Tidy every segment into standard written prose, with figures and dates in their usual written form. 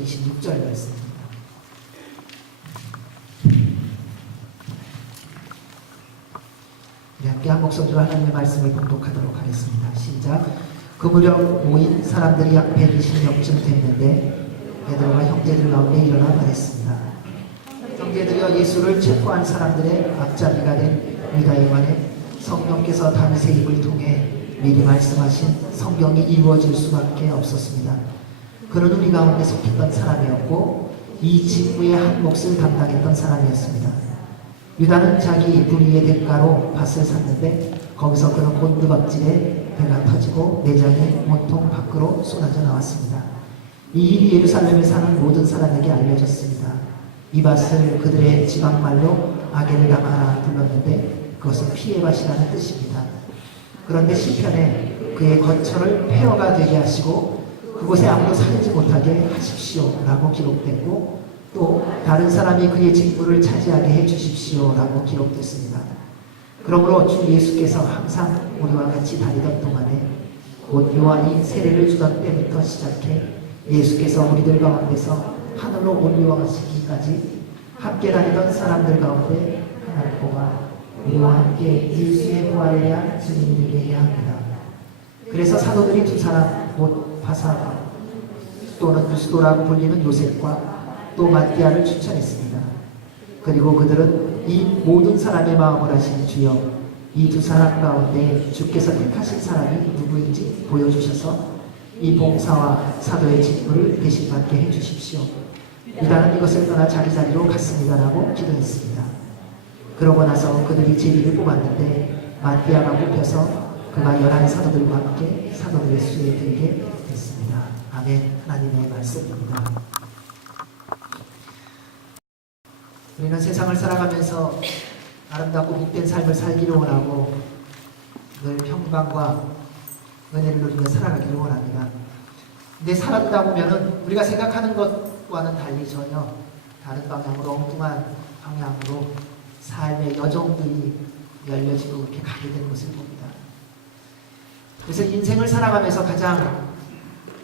26절 말씀입니다. 우리 함께 한 목소리로 하나님의 말씀을 봉독하도록 하겠습니다. 시작. 그 무렵 모인 사람들이 약 120명쯤 됐는데 베드로가 형제들 가운데 일어나 말했습니다. 형제들이여, 예수를 체포한 사람들의 앞잡이가 된 유다에 관해 성령께서 다윗의 입을 통해 미리 말씀하신 성경이 이루어질 수밖에 없었습니다. 그는 우리 가운데 속했던 사람이었고 이 직무의 한 몫을 담당했던 사람이었습니다. 유다는 자기 불의의 대가로 밭을 샀는데 거기서 그는 곤두박질에 배가 터지고 내장이 온통 밖으로 쏟아져 나왔습니다. 이 일이 예루살렘에 사는 모든 사람에게 알려졌습니다. 이 밭을 그들의 지방말로 아겔다마라 불렀는데 그것은 피의 밭이라는 뜻입니다. 그런데 시편에 그의 거처를 폐허가 되게 하시고 그곳에 아무도 살지 못하게 하십시오 라고 기록됐고, 또 다른 사람이 그의 직분을 차지하게 해주십시오 라고 기록됐습니다. 그러므로 주 예수께서 항상 우리와 같이 다니던 동안에 곧 요한이 세례를 주던 때부터 시작해 예수께서 우리들 가운데서 하늘로 올라가시기까지 함께 다니던 사람들 가운데 하나를 뽑아 우리와 함께 예수의 부활에 대한 증인이 되게 합니다. 그래서 사도들이 두 사람 곧 바사바 또는 유스도라고 불리는 요셉과 또 마띠아를 추천했습니다. 그리고 그들은 이 모든 사람의 마음을 아시는 주여, 이 두 사람 가운데 주께서 택하신 사람이 누구인지 보여주셔서 이 봉사와 사도의 직분을 대신 받게 해주십시오. 유다는 이것을 떠나 자기 자리로 갔습니다라고 기도했습니다. 그러고 나서 그들이 제비를 뽑았는데 마띠아가 뽑혀서 그가 11 사도들과 함께 사도들의 수에 들게 됐습니다. 아멘. 하나님의 말씀입니다. 우리는 세상을 살아가면서 아름답고 복된 삶을 살기를 원하고 늘 평강과 은혜를 누리며 살아가기를 원합니다. 근데 살아가다 보면은 우리가 생각하는 것과는 달리 전혀 다른 방향으로, 엉뚱한 방향으로 삶의 여정들이 열려지고 그렇게 가게 되는 것을 봅니다. 그래서 인생을 살아가면서 가장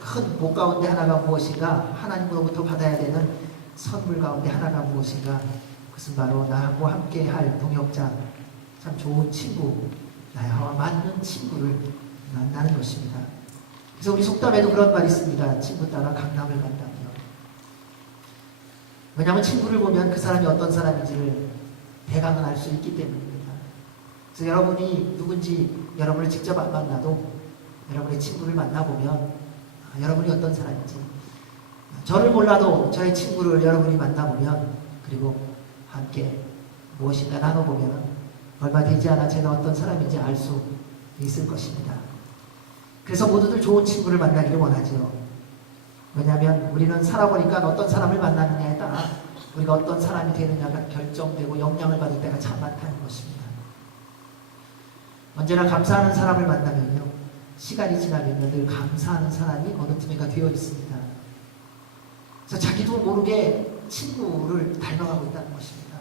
큰 복 가운데 하나가 무엇인가, 하나님으로부터 받아야 되는 선물 가운데 하나가 무엇인가, 그것은 바로 나하고 함께 할 동역자, 참 좋은 친구, 나와 맞는 친구를 만나는 것입니다. 그래서 우리 속담에도 그런 말이 있습니다. 친구 따라 강남을 간다고요. 왜냐하면 친구를 보면 그 사람이 어떤 사람인지를 대강은 알 수 있기 때문입니다. 그래서 여러분이 누군지 여러분을 직접 안 만나도 여러분의 친구를 만나보면 여러분이 어떤 사람인지, 저를 몰라도 저의 친구를 여러분이 만나보면, 그리고 함께 무엇인가 나눠보면 얼마 되지 않아 제가 어떤 사람인지 알 수 있을 것입니다. 그래서 모두들 좋은 친구를 만나기를 원하죠. 왜냐하면 우리는 살아보니까 어떤 사람을 만나느냐에 따라 우리가 어떤 사람이 되느냐가 결정되고 영향을 받을 때가 참 많다는 것입니다. 언제나 감사하는 사람을 만나면요, 시간이 지나면 늘 감사하는 사람이 어느 틈에가 되어 있습니다. 그래서 자기도 모르게 친구를 닮아가고 있다는 것입니다.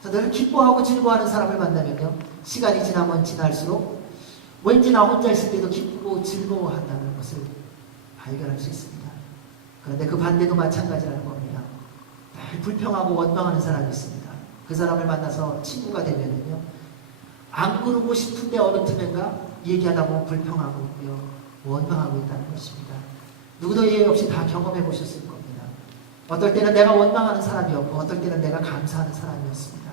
그래서 늘 기뻐하고 즐거워하는 사람을 만나면요, 시간이 지나면 지날수록 왠지 나 혼자 있을 때도 기쁘고 즐거워한다는 것을 발견할 수 있습니다. 그런데 그 반대도 마찬가지라는 겁니다. 늘 불평하고 원망하는 사람이 있습니다. 그 사람을 만나서 친구가 되면요, 안 그러고 싶은데 어느 틈엔가 얘기하다 보면 불평하고 있고요, 원망하고 있다는 것입니다. 누구도 예외 없이 다 경험해 보셨을 겁니다. 어떨 때는 내가 원망하는 사람이었고 어떨 때는 내가 감사하는 사람이었습니다.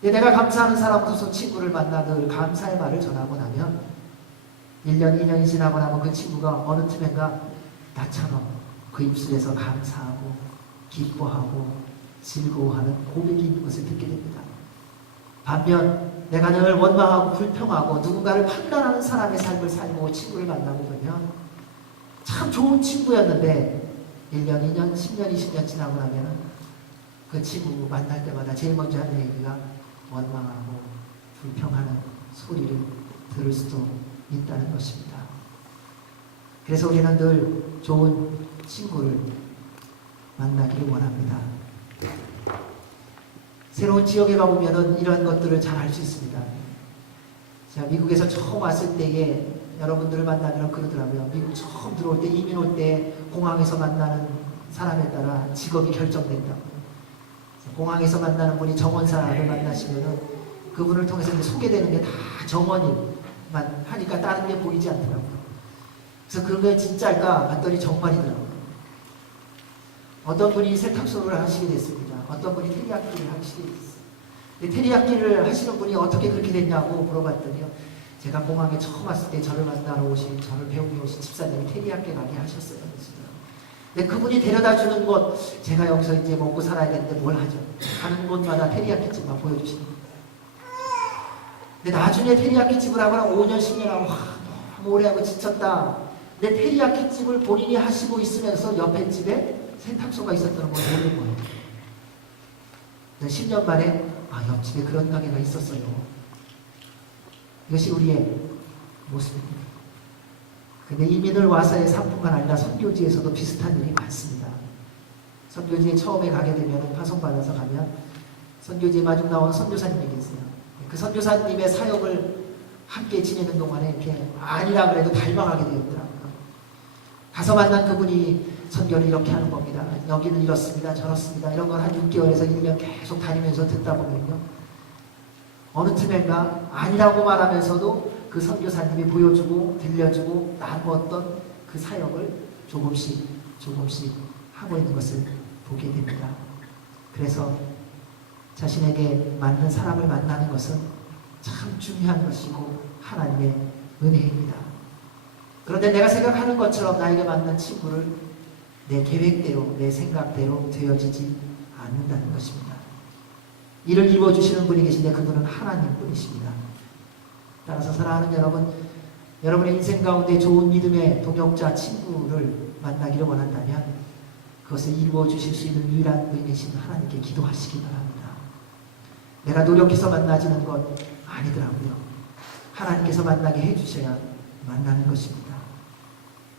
근데 내가 감사하는 사람으로서 친구를 만나 늘 감사의 말을 전하고 나면 1년, 2년이 지나고 나면 그 친구가 어느 틈엔가 나처럼 그 입술에서 감사하고 기뻐하고 즐거워하는 고백이 있는 것을 듣게 됩니다. 반면 내가 늘 원망하고 불평하고 누군가를 판단하는 사람의 삶을 살고 친구를 만나고 보면 참 좋은 친구였는데 1년, 2년, 10년, 20년 지나고 나면 그 친구 만날 때마다 제일 먼저 하는 얘기가 원망하고 불평하는 소리를 들을 수도 있다는 것입니다. 그래서 우리는 늘 좋은 친구를 만나기를 원합니다. 새로운 지역에 가보면 이런 것들을 잘 알 수 있습니다. 제가 미국에서 처음 왔을 때에 여러분들을 만나면 그러더라고요. 미국 처음 들어올 때, 이민 올 때 공항에서 만나는 사람에 따라 직업이 결정된다고. 공항에서 만나는 분이 정원사를 만나시면은 그분을 통해서 이제 소개되는 게 다 정원이만 하니까 다른 게 보이지 않더라고요. 그래서 그게 진짜일까 봤더니 정말이더라고요. 어떤 분이 세탁소를 하시게 됐습니다. 어떤 분이 테리야끼를 하시게 됐어요. 테리야끼를 하시는 분이 어떻게 그렇게 됐냐고 물어봤더니요. 제가 공항에 처음 왔을 때 저를 만나러 오신, 저를 배우러 오신 집사님이 테리야끼 가게 하셨어요. 근데 그분이 데려다 주는 곳, 제가 여기서 이제 먹고 살아야 되는데 뭘 하죠? 가는 곳마다 테리야끼집만 보여주시는 거예요. 근데 나중에 테리야끼집을 하고 한 5년, 10년 하고 너무 오래 하고 지쳤다. 근데 테리야끼집을 본인이 하시고 있으면서 옆에 집에 세탁소가 있었다는 걸 모르는 거예요. 10년 만에 옆집에 그런 가게가 있었어요. 이것이 우리의 모습입니다. 근데 이민을 와서의 상품만 아니라 선교지에서도 비슷한 일이 많습니다. 선교지에 처음에 가게 되면 파송받아서 가면 선교지에 마중 나온 선교사님이 계세요. 그 선교사님의 사역을 함께 지내는 동안에 이렇게 아니라 그래도 닮아가게 되었더라고요. 가서 만난 그분이 선교를 이렇게 하는 겁니다. 여기는 이렇습니다. 저렇습니다. 이런 걸 한 6개월에서 1년 계속 다니면서 듣다 보면요. 어느 틈엔가 아니라고 말하면서도 그 선교사님이 보여주고 들려주고 나누었던 그 사역을 조금씩 하고 있는 것을 보게 됩니다. 그래서 자신에게 맞는 사람을 만나는 것은 참 중요한 것이고 하나님의 은혜입니다. 그런데 내가 생각하는 것처럼 나에게 맞는 친구를 내 계획대로 내 생각대로 되어지지 않는다는 것입니다. 이를 이루어주시는 분이 계신데 그분은 하나님 분이십니다. 따라서 사랑하는 여러분, 여러분의 인생 가운데 좋은 믿음의 동역자 친구를 만나기를 원한다면 그것을 이루어 주실 수 있는 유일한 분이신 하나님께 기도하시기 바랍니다. 내가 노력해서 만나지는 것 아니더라고요. 하나님께서 만나게 해주셔야 만나는 것입니다.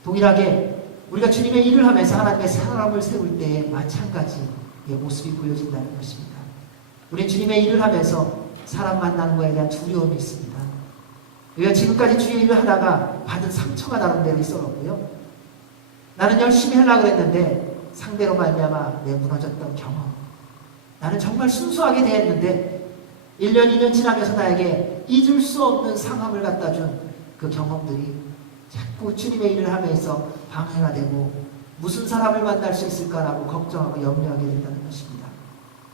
동일하게 우리가 주님의 일을 하면서 하나님의 사람을 세울 때에 마찬가지의 모습이 보여진다는 것입니다. 우리 주님의 일을 하면서 사람 만나는 것에 대한 두려움이 있습니다. 우리가 지금까지 주의 일을 하다가 받은 상처가 나름대로 있었고요. 나는 열심히 하려고 했는데 상대로 말미암아 내 무너졌던 경험. 나는 정말 순수하게 대했는데 1년, 2년 지나면서 나에게 잊을 수 없는 상함을 갖다 준 그 경험들이 자꾸 주님의 일을 하면서 방해가 되고 무슨 사람을 만날 수 있을까라고 걱정하고 염려하게 된다는 것입니다.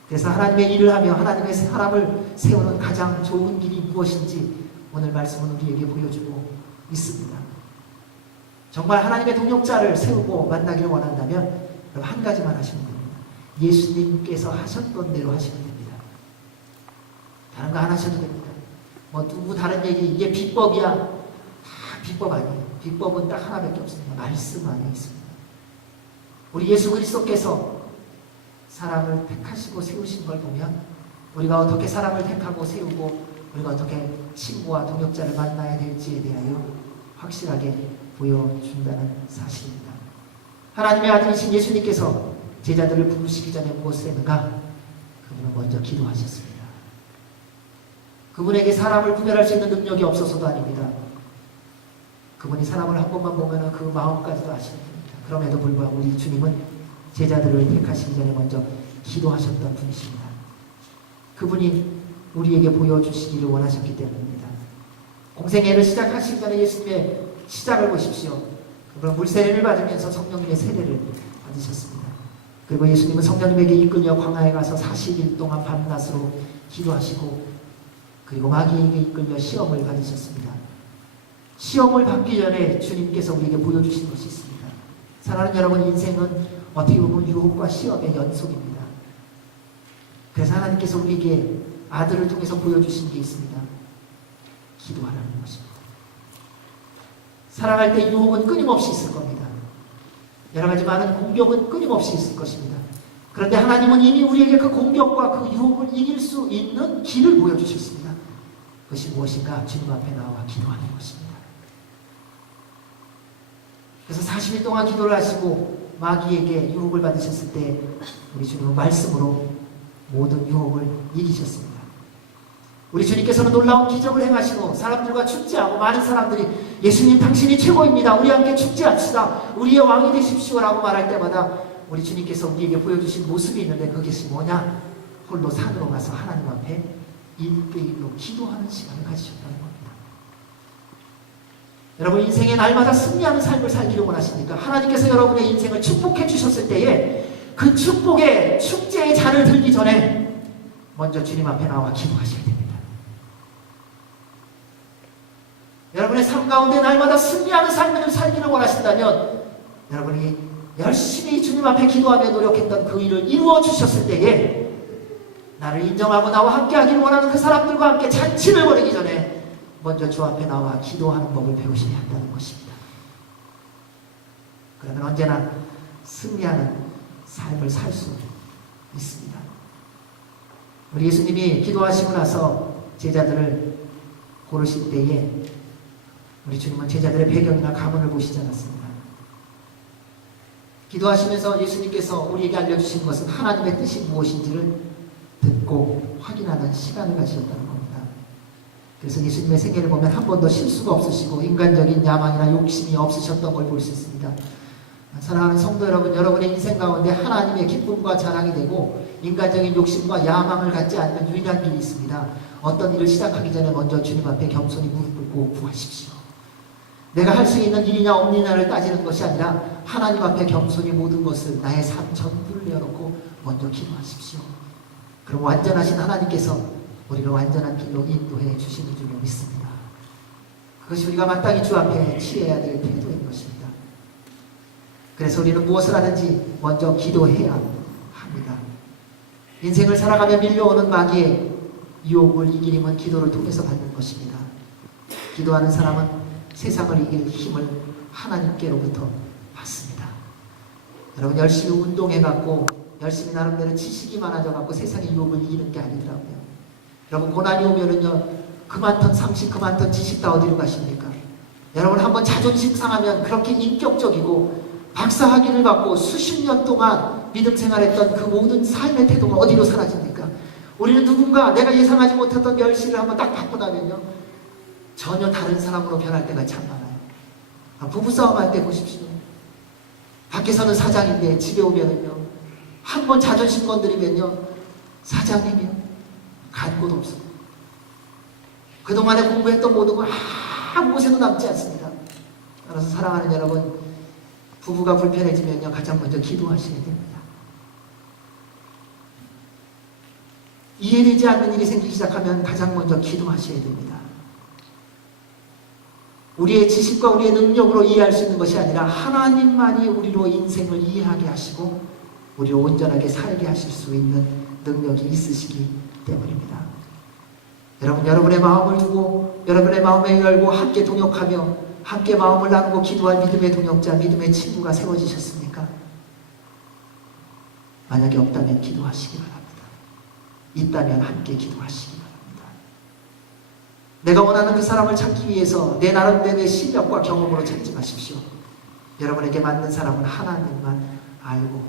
그래서 하나님의 일을 하며 하나님의 사람을 세우는 가장 좋은 길이 무엇인지 오늘 말씀은 우리에게 보여주고 있습니다. 정말 하나님의 동역자를 세우고 만나기를 원한다면 한 가지만 하시면 됩니다. 예수님께서 하셨던 대로 하시면 됩니다. 다른 거 안 하셔도 됩니다. 누구 다른 얘기 이게 비법이야. 다 비법 아니에요. 비법은 딱 하나밖에 없습니다. 말씀 안에 있습니다. 우리 예수 그리스도께서 사람을 택하시고 세우신 걸 보면 우리가 어떻게 사람을 택하고 세우고 우리가 어떻게 친구와 동역자를 만나야 될지에 대하여 확실하게 보여준다는 사실입니다. 하나님의 아들이신 예수님께서 제자들을 부르시기 전에 무엇을 했는가? 그분은 먼저 기도하셨습니다. 그분에게 사람을 구별할 수 있는 능력이 없어서도 아닙니다. 그분이 사람을 한 번만 보면 그 마음까지도 아시는 분입니다. 그럼에도 불구하고 우리 주님은 제자들을 택하시기 전에 먼저 기도하셨던 분이십니다. 그분이 우리에게 보여주시기를 원하셨기 때문입니다. 공생애를 시작하시기 전에 예수님의 시작을 보십시오. 그분 물세례를 받으면서 성령님의 세례를 받으셨습니다. 그리고 예수님은 성령님에게 이끌려 광야에 가서 40일 동안 밤낮으로 기도하시고 그리고 마귀에게 이끌려 시험을 받으셨습니다. 시험을 받기 전에 주님께서 우리에게 보여주신 것이 있습니다. 사랑하는 여러분, 인생은 어떻게 보면 유혹과 시험의 연속입니다. 그래서 하나님께서 우리에게 아들을 통해서 보여주신 게 있습니다. 기도하라는 것입니다. 살아갈 때 유혹은 끊임없이 있을 겁니다. 여러 가지 많은 공격은 끊임없이 있을 것입니다. 그런데 하나님은 이미 우리에게 그 공격과 그 유혹을 이길 수 있는 길을 보여주셨습니다. 그것이 무엇인가? 주님 앞에 나와 기도하는 것입니다. 그래서 40일 동안 기도를 하시고 마귀에게 유혹을 받으셨을 때 우리 주님은 말씀으로 모든 유혹을 이기셨습니다. 우리 주님께서는 놀라운 기적을 행하시고 사람들과 축제하고 많은 사람들이 예수님 당신이 최고입니다. 우리 함께 축제합시다. 우리의 왕이 되십시오 라고 말할 때마다 우리 주님께서 우리에게 보여주신 모습이 있는데 그것이 뭐냐? 홀로 산으로 가서 하나님 앞에 1대1로 기도하는 시간을 가지셨다는 겁니다. 여러분, 인생의 날마다 승리하는 삶을 살기를 원하십니까? 하나님께서 여러분의 인생을 축복해 주셨을 때에 그 축복의 축제의 잔을 들기 전에 먼저 주님 앞에 나와 기도하셔야 됩니다. 여러분의 삶 가운데 날마다 승리하는 삶을 살기를 원하신다면 여러분이 열심히 주님 앞에 기도하며 노력했던 그 일을 이루어 주셨을 때에 나를 인정하고 나와 함께 하기를 원하는 그 사람들과 함께 잔치를 벌이기 전에 먼저 주 앞에 나와 기도하는 법을 배우셔야 한다는 것입니다. 그러면 언제나 승리하는 삶을 살 수 있습니다. 우리 예수님이 기도하시고 나서 제자들을 고르실 때에 우리 주님은 제자들의 배경이나 가문을 보시지 않았습니다. 기도하시면서 예수님께서 우리에게 알려주신 것은 하나님의 뜻이 무엇인지를 듣고 확인하는 시간을 가지셨다는 겁니다. 그래서 예수님의 생애를 보면 한 번도 실수가 없으시고 인간적인 야망이나 욕심이 없으셨던 걸 볼 수 있습니다. 사랑하는 성도 여러분, 여러분의 인생 가운데 하나님의 기쁨과 자랑이 되고 인간적인 욕심과 야망을 갖지 않는 유일한 길이 있습니다. 어떤 일을 시작하기 전에 먼저 주님 앞에 겸손히 무릎 꿇고 구하십시오. 내가 할 수 있는 일이냐 없느냐를 따지는 것이 아니라 하나님 앞에 겸손히 모든 것을 나의 삶 전부를 내어놓고 먼저 기도하십시오. 그럼 완전하신 하나님께서 우리를 완전한 길로 인도해 주시는 줄로 믿습니다. 그것이 우리가 마땅히 주 앞에 취해야 될 태도인 것입니다. 그래서 우리는 무엇을 하든지 먼저 기도해야 합니다. 인생을 살아가며 밀려오는 마귀의 유혹을 이길 힘은 기도를 통해서 받는 것입니다. 기도하는 사람은 세상을 이길 힘을 하나님께로부터 받습니다. 여러분, 열심히 운동해갖고 열심히 나름대로 지식이 많아져갖고 세상의 유혹을 이기는 게 아니더라고요. 여러분, 고난이 오면은요, 그만턴 상식, 그만턴 지식 다 어디로 가십니까? 여러분, 한번 자존심 상하면 그렇게 인격적이고 박사학위를 받고 수십 년 동안 믿음 생활했던 그 모든 삶의 태도가 어디로 사라집니까? 우리는 누군가 내가 예상하지 못했던 멸시를 한번 딱 받고 나면요, 전혀 다른 사람으로 변할 때가 참 많아요. 부부싸움 할 때 보십시오. 밖에서는 사장인데 집에 오면은요, 한 번 자존심 건드리면요, 사장님이요, 간 곳 없어. 그동안에 공부했던 모든 거 아무 곳에도 남지 않습니다. 따라서 사랑하는 여러분, 부부가 불편해지면요, 가장 먼저 기도하셔야 됩니다. 이해되지 않는 일이 생기기 시작하면 가장 먼저 기도하셔야 됩니다. 우리의 지식과 우리의 능력으로 이해할 수 있는 것이 아니라 하나님만이 우리로 인생을 이해하게 하시고 우리로 온전하게 살게 하실 수 있는 능력이 있으시기 때문입니다. 여러분, 여러분의 마음을 두고 여러분의 마음을 열고 함께 동역하며 함께 마음을 나누고 기도할 믿음의 동역자, 믿음의 친구가 세워지셨습니까? 만약에 없다면 기도하시기 바랍니다. 있다면 함께 기도하시기 바랍니다. 내가 원하는 그 사람을 찾기 위해서 내 나름대로의 실력과 경험으로 찾지 마십시오. 여러분에게 맞는 사람은 하나님만 알고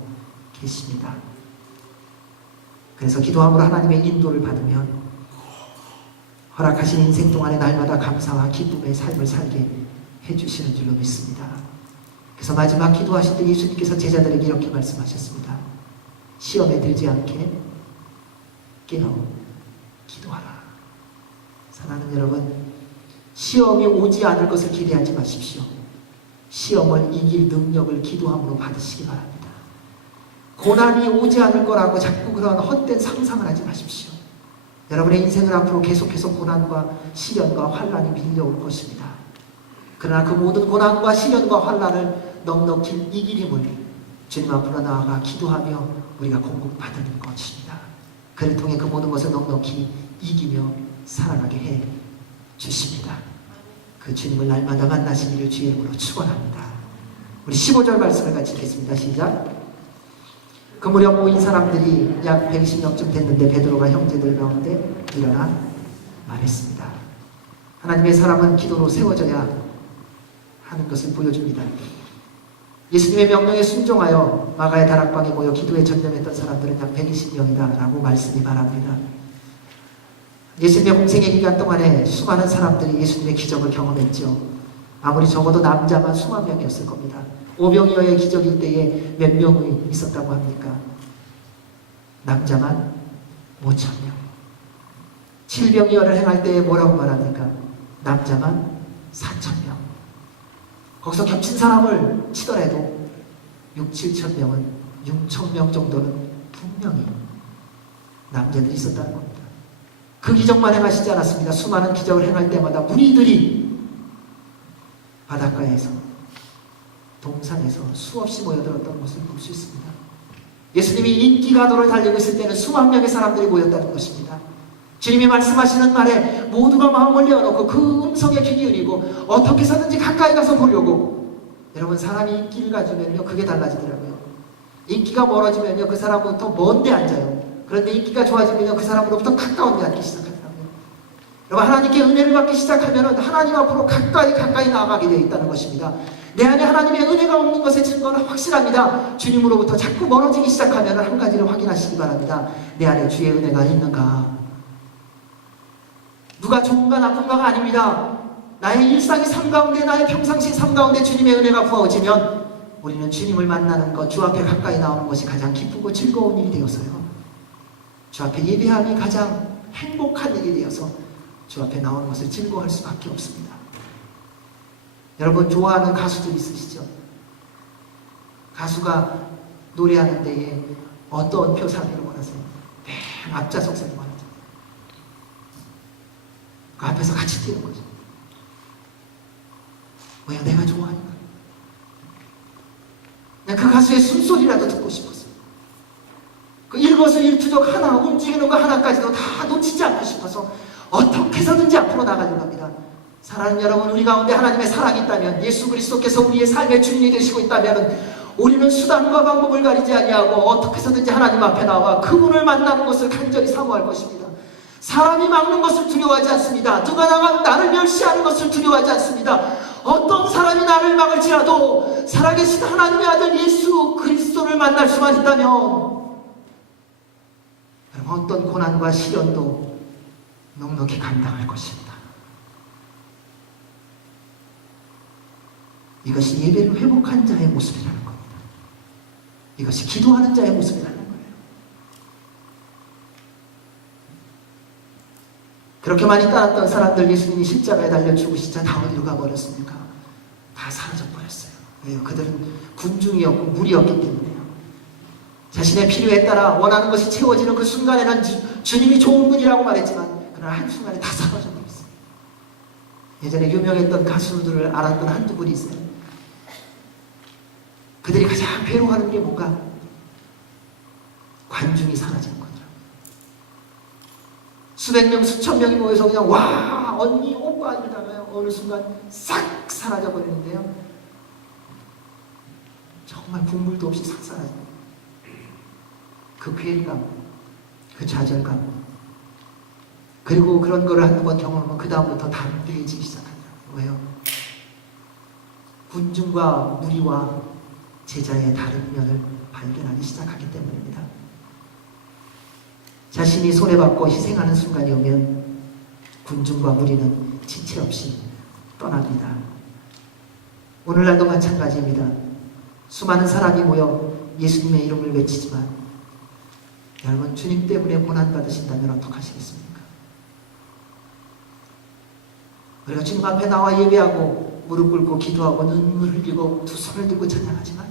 계십니다. 그래서 기도함으로 하나님의 인도를 받으면 허락하신 인생 동안의 날마다 감사와 기쁨의 삶을 살게 해주시는 줄로 믿습니다. 그래서 마지막 기도하실 때 예수님께서 제자들에게 이렇게 말씀하셨습니다. 시험에 들지 않게 깨어 기도하라. 사랑하는 여러분, 시험이 오지 않을 것을 기대하지 마십시오. 시험을 이길 능력을 기도함으로 받으시기 바랍니다. 고난이 오지 않을 거라고 자꾸 그런 헛된 상상을 하지 마십시오. 여러분의 인생을 앞으로 계속해서 고난과 시련과 환난이 밀려올 것입니다. 그러나 그 모든 고난과 시련과 환난을 넉넉히 이길 힘을 주님 앞으로 나아가 기도하며 우리가 공급받는 것입니다. 그를 통해 그 모든 것을 넉넉히 이기며 살아가게 해 주십니다. 그 주님을 날마다 만나시기를 주의 이름으로 축원합니다. 우리 15절 말씀을 같이 읽겠습니다. 시작. 그 무렵 모인 사람들이 약 120명쯤 됐는데 베드로가 형제들 가운데 일어나 말했습니다. 하나님의 사람은 기도로 세워져야 하는 것을 보여줍니다. 예수님의 명령에 순종하여 마가의 다락방에 모여 기도에 전념했던 사람들은 약 120명이다 라고 말씀이 바랍니다. 예수님의 공생의 기간 동안에 수많은 사람들이 예수님의 기적을 경험했죠. 아무리 적어도 남자만 수만 명이었을 겁니다. 오병이어의 기적일 때에 몇 명이 있었다고 합니까? 남자만 5,000명. 칠병이어를 행할 때에 뭐라고 말합니까? 남자만 4,000명. 거기서 겹친 사람을 치더라도 6, 7,000명은 6,000명 정도는 분명히 남자들이 있었다는 겁니다. 그 기적만 행하시지 않았습니다. 수많은 기적을 행할 때마다 무리들이 바닷가에서 동산에서 수없이 모여들었던 것을 볼 수 있습니다. 예수님이 인기가도를 달리고 있을 때는 수만 명의 사람들이 모였다는 것입니다. 주님이 말씀하시는 말에 모두가 마음을 열어놓고 그 음성에 귀 기울이고 어떻게 해서든지 가까이 가서 보려고. 여러분, 사람이 인기를 가지면요 그게 달라지더라고요. 인기가 멀어지면요 그 사람부터 먼데 앉아요. 그런데 인기가 좋아지면요 그 사람으로부터 가까운 데 앉기 시작하더라고요. 여러분, 하나님께 은혜를 받기 시작하면 하나님 앞으로 가까이 나아가게 되어 있다는 것입니다. 내 안에 하나님의 은혜가 없는 것의 증거는 확실합니다. 주님으로부터 자꾸 멀어지기 시작하면 한 가지를 확인하시기 바랍니다. 내 안에 주의 은혜가 있는가? 누가 좋은가 나쁜가가 아닙니다. 나의 일상의 삶 가운데, 나의 평상시 삶 가운데 주님의 은혜가 부어지면 우리는 주님을 만나는 것, 주 앞에 가까이 나오는 것이 가장 기쁘고 즐거운 일이 되었어요. 주 앞에 예배함이 가장 행복한 일이 되어서 주 앞에 나오는 것을 즐거워할 수밖에 없습니다. 여러분, 좋아하는 가수들 있으시죠? 가수가 노래하는 데에 어떤 표상을 원하세요? 맨 앞좌석에서 원하죠. 그 앞에서 같이 뛰는 거죠. 왜요? 내가 좋아하니까. 그냥 그 가수의 숨소리라도 듣고 싶었어요. 그 일거수일투족 하나, 움직이는 거 하나까지도 다 놓치지 않고 싶어서 어떻게 해서든지 앞으로 나가려고 합니다. 사랑하는 여러분, 우리 가운데 하나님의 사랑이 있다면, 예수 그리스도께서 우리의 삶의 주인이 되시고 있다면 우리는 수단과 방법을 가리지 아니하고 어떻게 해서든지 하나님 앞에 나와 그분을 만나는 것을 간절히 사모할 것입니다. 사람이 막는 것을 두려워하지 않습니다. 누가 나를 멸시하는 것을 두려워하지 않습니다. 어떤 사람이 나를 막을지라도 살아계신 하나님의 아들 예수 그리스도를 만날 수만 있다면 어떤 고난과 시련도 넉넉히 감당할 것입니다. 이것이 예배를 회복한 자의 모습이라는 겁니다. 이것이 기도하는 자의 모습이라는 거예요. 그렇게 많이 따랐던 사람들, 예수님이 십자가에 달려 죽으시자 다 어디로 가버렸습니까? 다 사라져버렸어요. 왜요? 그들은 군중이었고 무리였기 때문에요. 자신의 필요에 따라 원하는 것이 채워지는 그 순간에는 주님이 좋은 분이라고 말했지만 그러나 한순간에 다 사라져버렸어요. 예전에 유명했던 가수들을 알았던 한두 분이 있어요. 그들이 가장 괴로워하는 게 뭔가? 관중이 사라지는 거더라고요. 수백 명, 수천 명이 모여서 그냥 와, 언니, 오빠 이러다가요 어느 순간 싹 사라져 버리는데요. 정말 국물도 없이 싹 사라져요. 그 괴리감, 그 좌절감, 그리고 그런 거를 한두 번 경험하면 그 다음부터 담대해지기 시작합니다. 왜요? 군중과 무리와 제자의 다른 면을 발견하기 시작하기 때문입니다. 자신이 손해받고 희생하는 순간이 오면 군중과 무리는 지체 없이 떠납니다. 오늘날도 마찬가지입니다. 수많은 사람이 모여 예수님의 이름을 외치지만 여러분, 주님 때문에 고난받으신다면 어떡하시겠습니까? 우리가 주님 앞에 나와 예배하고 무릎 꿇고 기도하고 눈물 흘리고 두 손을 들고 찬양하지만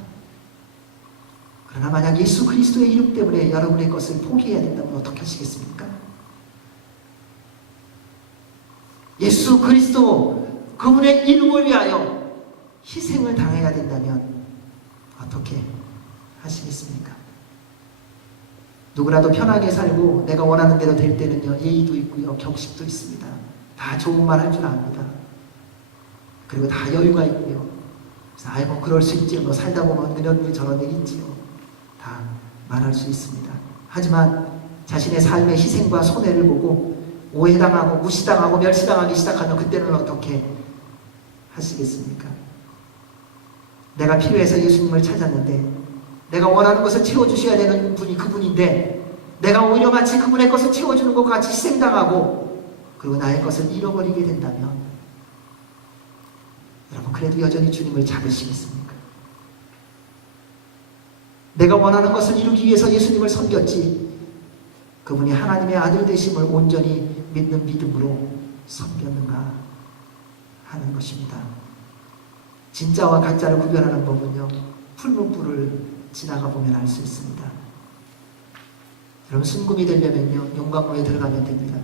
그러나 만약 예수 그리스도의 이름 때문에 여러분의 것을 포기해야 된다면 어떻게 하시겠습니까? 예수 그리스도 그분의 이름을 위하여 희생을 당해야 된다면 어떻게 하시겠습니까? 누구라도 편하게 살고 내가 원하는 대로 될 때는요, 예의도 있고요, 격식도 있습니다. 다 좋은 말 할 줄 압니다. 그리고 다 여유가 있고요. 그래서 아이고 그럴 수 있지요. 뭐 살다 보면 그런 일 저런 일 있지요. 다 말할 수 있습니다. 하지만 자신의 삶의 희생과 손해를 보고 오해당하고 무시당하고 멸시당하기 시작하면 그때는 어떻게 하시겠습니까? 내가 필요해서 예수님을 찾았는데 내가 원하는 것을 채워주셔야 되는 분이 그분인데 내가 오히려 마치 그분의 것을 채워주는 것과 같이 희생당하고 그리고 나의 것을 잃어버리게 된다면 여러분, 그래도 여전히 주님을 잡으시겠습니까? 내가 원하는 것을 이루기 위해서 예수님을 섬겼지 그분이 하나님의 아들 되심을 온전히 믿는 믿음으로 섬겼는가 하는 것입니다. 진짜와 가짜를 구별하는 법은요, 붉은 불을 지나가 보면 알 수 있습니다. 여러분, 순금이 되려면요, 용광로에 들어가면 됩니다.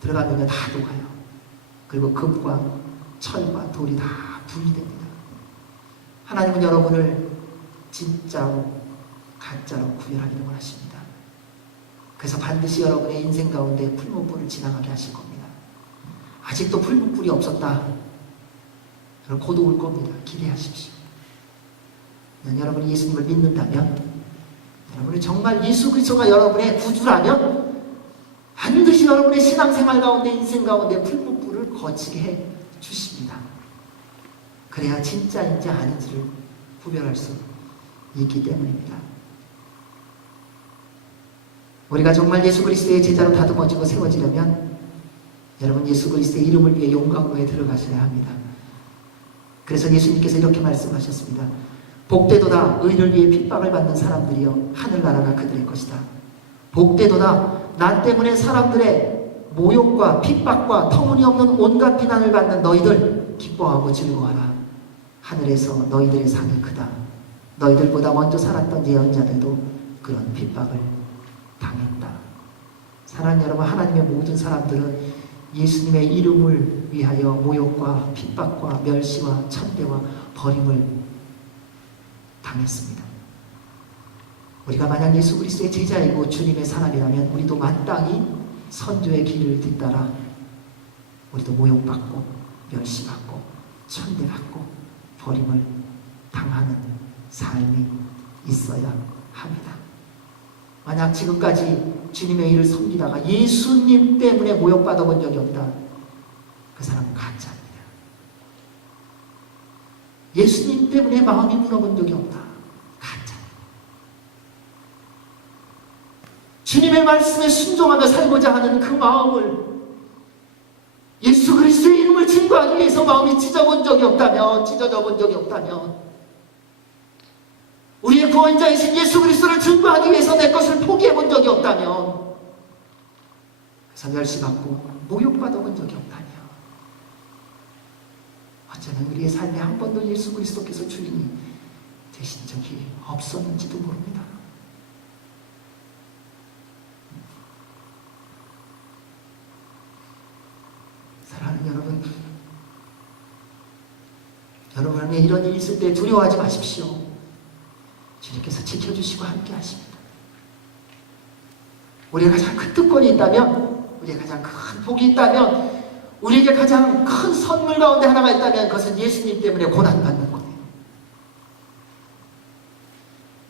들어가면 다 녹아요. 그리고 금과 철과 돌이 다 불이 됩니다. 하나님은 여러분을 진짜로 가짜로 구별하기를 원하십니다. 그래서 반드시 여러분의 인생 가운데 붉은 불을 지나가게 하실 겁니다. 아직도 붉은 불이 없었다. 여러분, 곧 올 겁니다. 기대하십시오. 여러분이 예수님을 믿는다면, 여러분이 정말 예수 그리스도가 여러분의 구주라면 반드시 여러분의 신앙생활 가운데 인생 가운데 붉은 불을 거치게 해 주십니다. 그래야 진짜인지 아닌지를 구별할 수 있기 때문입니다. 우리가 정말 예수 그리스도의 제자로 다듬어지고 세워지려면 여러분, 예수 그리스도의 이름을 위해 용광로에 들어가셔야 합니다. 그래서 예수님께서 이렇게 말씀하셨습니다. 복되도다 의를 위해 핍박을 받는 사람들이여 하늘나라가 그들의 것이다. 복되도다 나 때문에 사람들의 모욕과 핍박과 터무니없는 온갖 비난을 받는 너희들 기뻐하고 즐거워하라. 하늘에서 너희들의 상이 크다. 너희들보다 먼저 살았던 예언자들도 그런 핍박을 당했다. 사랑하는 여러분, 하나님의 모든 사람들은 예수님의 이름을 위하여 모욕과 핍박과 멸시와 천대와 버림을 당했습니다. 우리가 만약 예수 그리스도의 제자이고 주님의 사람이라면 우리도 마땅히 선조의 길을 뒤따라 우리도 모욕받고 멸시받고 천대받고 버림을 당하는 삶이 있어야 합니다. 만약 지금까지 주님의 일을 섬기다가 예수님 때문에 모욕받아 본 적이 없다, 그 사람은 가짜입니다. 예수님 때문에 마음이 무너본 적이 없다, 가짜. 주님의 말씀에 순종하며 살고자 하는 그 마음을, 예수 그리스도의 이름을 증거하기 위해서 마음이 찢어본 적이 없다면, 찢어져 본 적이 없다면, 우리의 구원자이신 예수 그리스도를 증거하기 위해서 내 것을 포기해 본 적이 없다면, 그래서 멸시받고 모욕받아 본 적이 없다면, 어쩌면 우리의 삶에 한 번도 예수 그리스도께서 주인이 되신 적이 없었는지도 모릅니다. 사랑하는 여러분, 여러분의 이런 일이 있을 때 두려워하지 마십시오. 주님께서 지켜주시고 함께 하십니다. 우리가 가장 큰 특권이 있다면, 우리가 가장 큰 복이 있다면, 우리에게 가장 큰 선물 가운데 하나가 있다면 그것은 예수님 때문에 고난받는 거예요.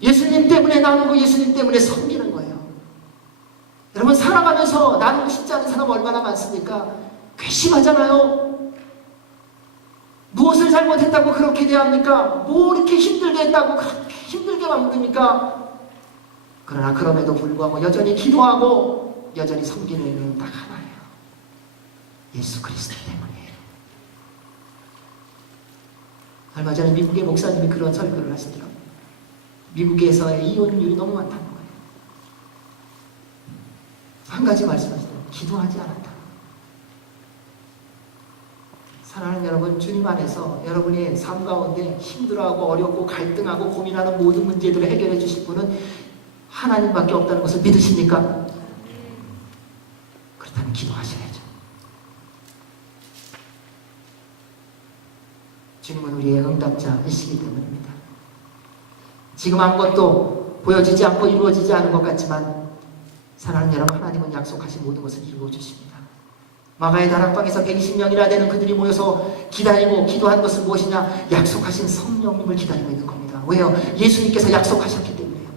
예수님 때문에 나누고 예수님 때문에 섬기는 거예요. 여러분, 살아가면서 나누고 싶지 않은 사람 얼마나 많습니까? 괘씸하잖아요. 무엇을 잘못했다고 그렇게 대합니까? 뭐 이렇게 힘들게 했다고 그렇게 힘들게 만듭니까? 그러나 그럼에도 불구하고 여전히 기도하고 여전히 섬기는 이유는 딱 하나예요. 예수 그리스도 때문이에요. 얼마 전에 미국의 목사님이 그런 설교를 하시더라고요. 미국에서의 이혼율이 너무 많다는 거예요. 한 가지 말씀하시더라고요. 기도하지 않았다. 사랑하는 여러분, 주님 안에서 여러분의 삶 가운데 힘들어하고 어렵고 갈등하고 고민하는 모든 문제들을 해결해 주실 분은 하나님밖에 없다는 것을 믿으십니까? 그렇다면 기도하셔야죠. 주님은 우리의 응답자이시기 때문입니다. 지금 아무것도 보여지지 않고 이루어지지 않은 것 같지만 사랑하는 여러분, 하나님은 약속하신 모든 것을 이루어 주십니다. 마가의 다락방에서 120명이나 되는 그들이 모여서 기다리고 기도한 것은 무엇이냐? 약속하신 성령님을 기다리고 있는 겁니다. 왜요? 예수님께서 약속하셨기 때문에요.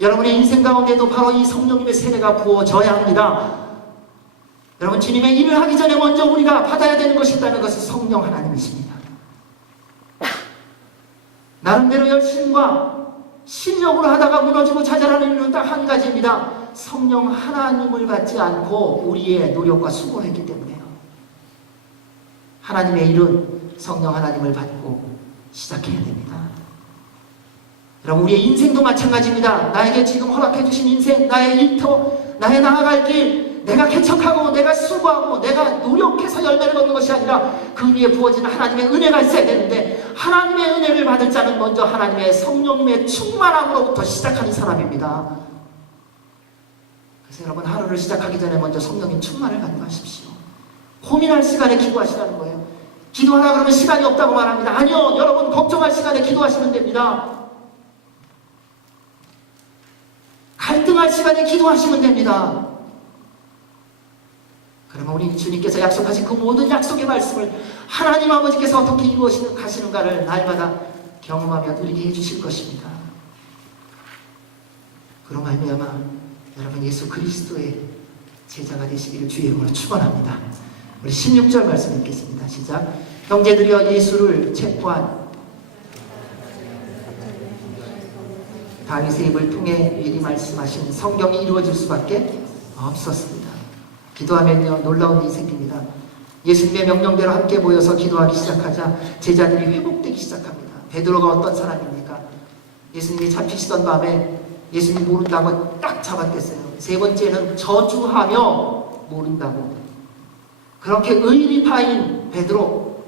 여러분의 인생 가운데도 바로 이 성령님의 세례가 부어져야 합니다. 여러분, 주님의 일을 하기 전에 먼저 우리가 받아야 되는 것이 있다면 그것은 성령 하나님이십니다. 나름대로 열심과 실력으로 하다가 무너지고 좌절하는 이유는 딱 한 가지입니다. 성령 하나님을 받지 않고 우리의 노력과 수고를 했기 때문에요. 하나님의 일은 성령 하나님을 받고 시작해야 됩니다. 여러분, 우리의 인생도 마찬가지입니다. 나에게 지금 허락해 주신 인생, 나의 일터, 나의 나아갈 길, 내가 개척하고 내가 수고하고 내가 노력해서 열매를 얻는 것이 아니라 그 위에 부어지는 하나님의 은혜가 있어야 되는데, 하나님의 은혜를 받을 자는 먼저 하나님의 성령님의 충만함으로부터 시작하는 사람입니다. 그래서 여러분, 하루를 시작하기 전에 먼저 성령님 충만을 간구하십시오. 고민할 시간에 기도하시라는 거예요. 기도하라 그러면 시간이 없다고 말합니다. 아니요, 여러분, 걱정할 시간에 기도하시면 됩니다. 갈등할 시간에 기도하시면 됩니다. 그러면 우리 주님께서 약속하신 그 모든 약속의 말씀을 하나님 아버지께서 어떻게 이루어지는 가시는가를 날마다 경험하며 누리게 해주실 것입니다. 그로 말미암아 여러분, 예수 그리스도의 제자가 되시기를 주의 이름으로 축원합니다. 우리 16절 말씀 읽겠습니다. 시작. 형제들이여, 예수를 체포한 다윗의 입을 통해 미리 말씀하신 성경이 이루어질 수밖에 없었습니다. 기도하면요, 놀라운 일이 생깁니다. 예수님의 명령대로 함께 모여서 기도하기 시작하자 제자들이 회복되기 시작합니다. 베드로가 어떤 사람입니까? 예수님이 잡히시던 밤에 예수님 모른다고 딱 잡았댔어요. 세 번째는 저주하며 모른다고. 그렇게 의리파인 베드로,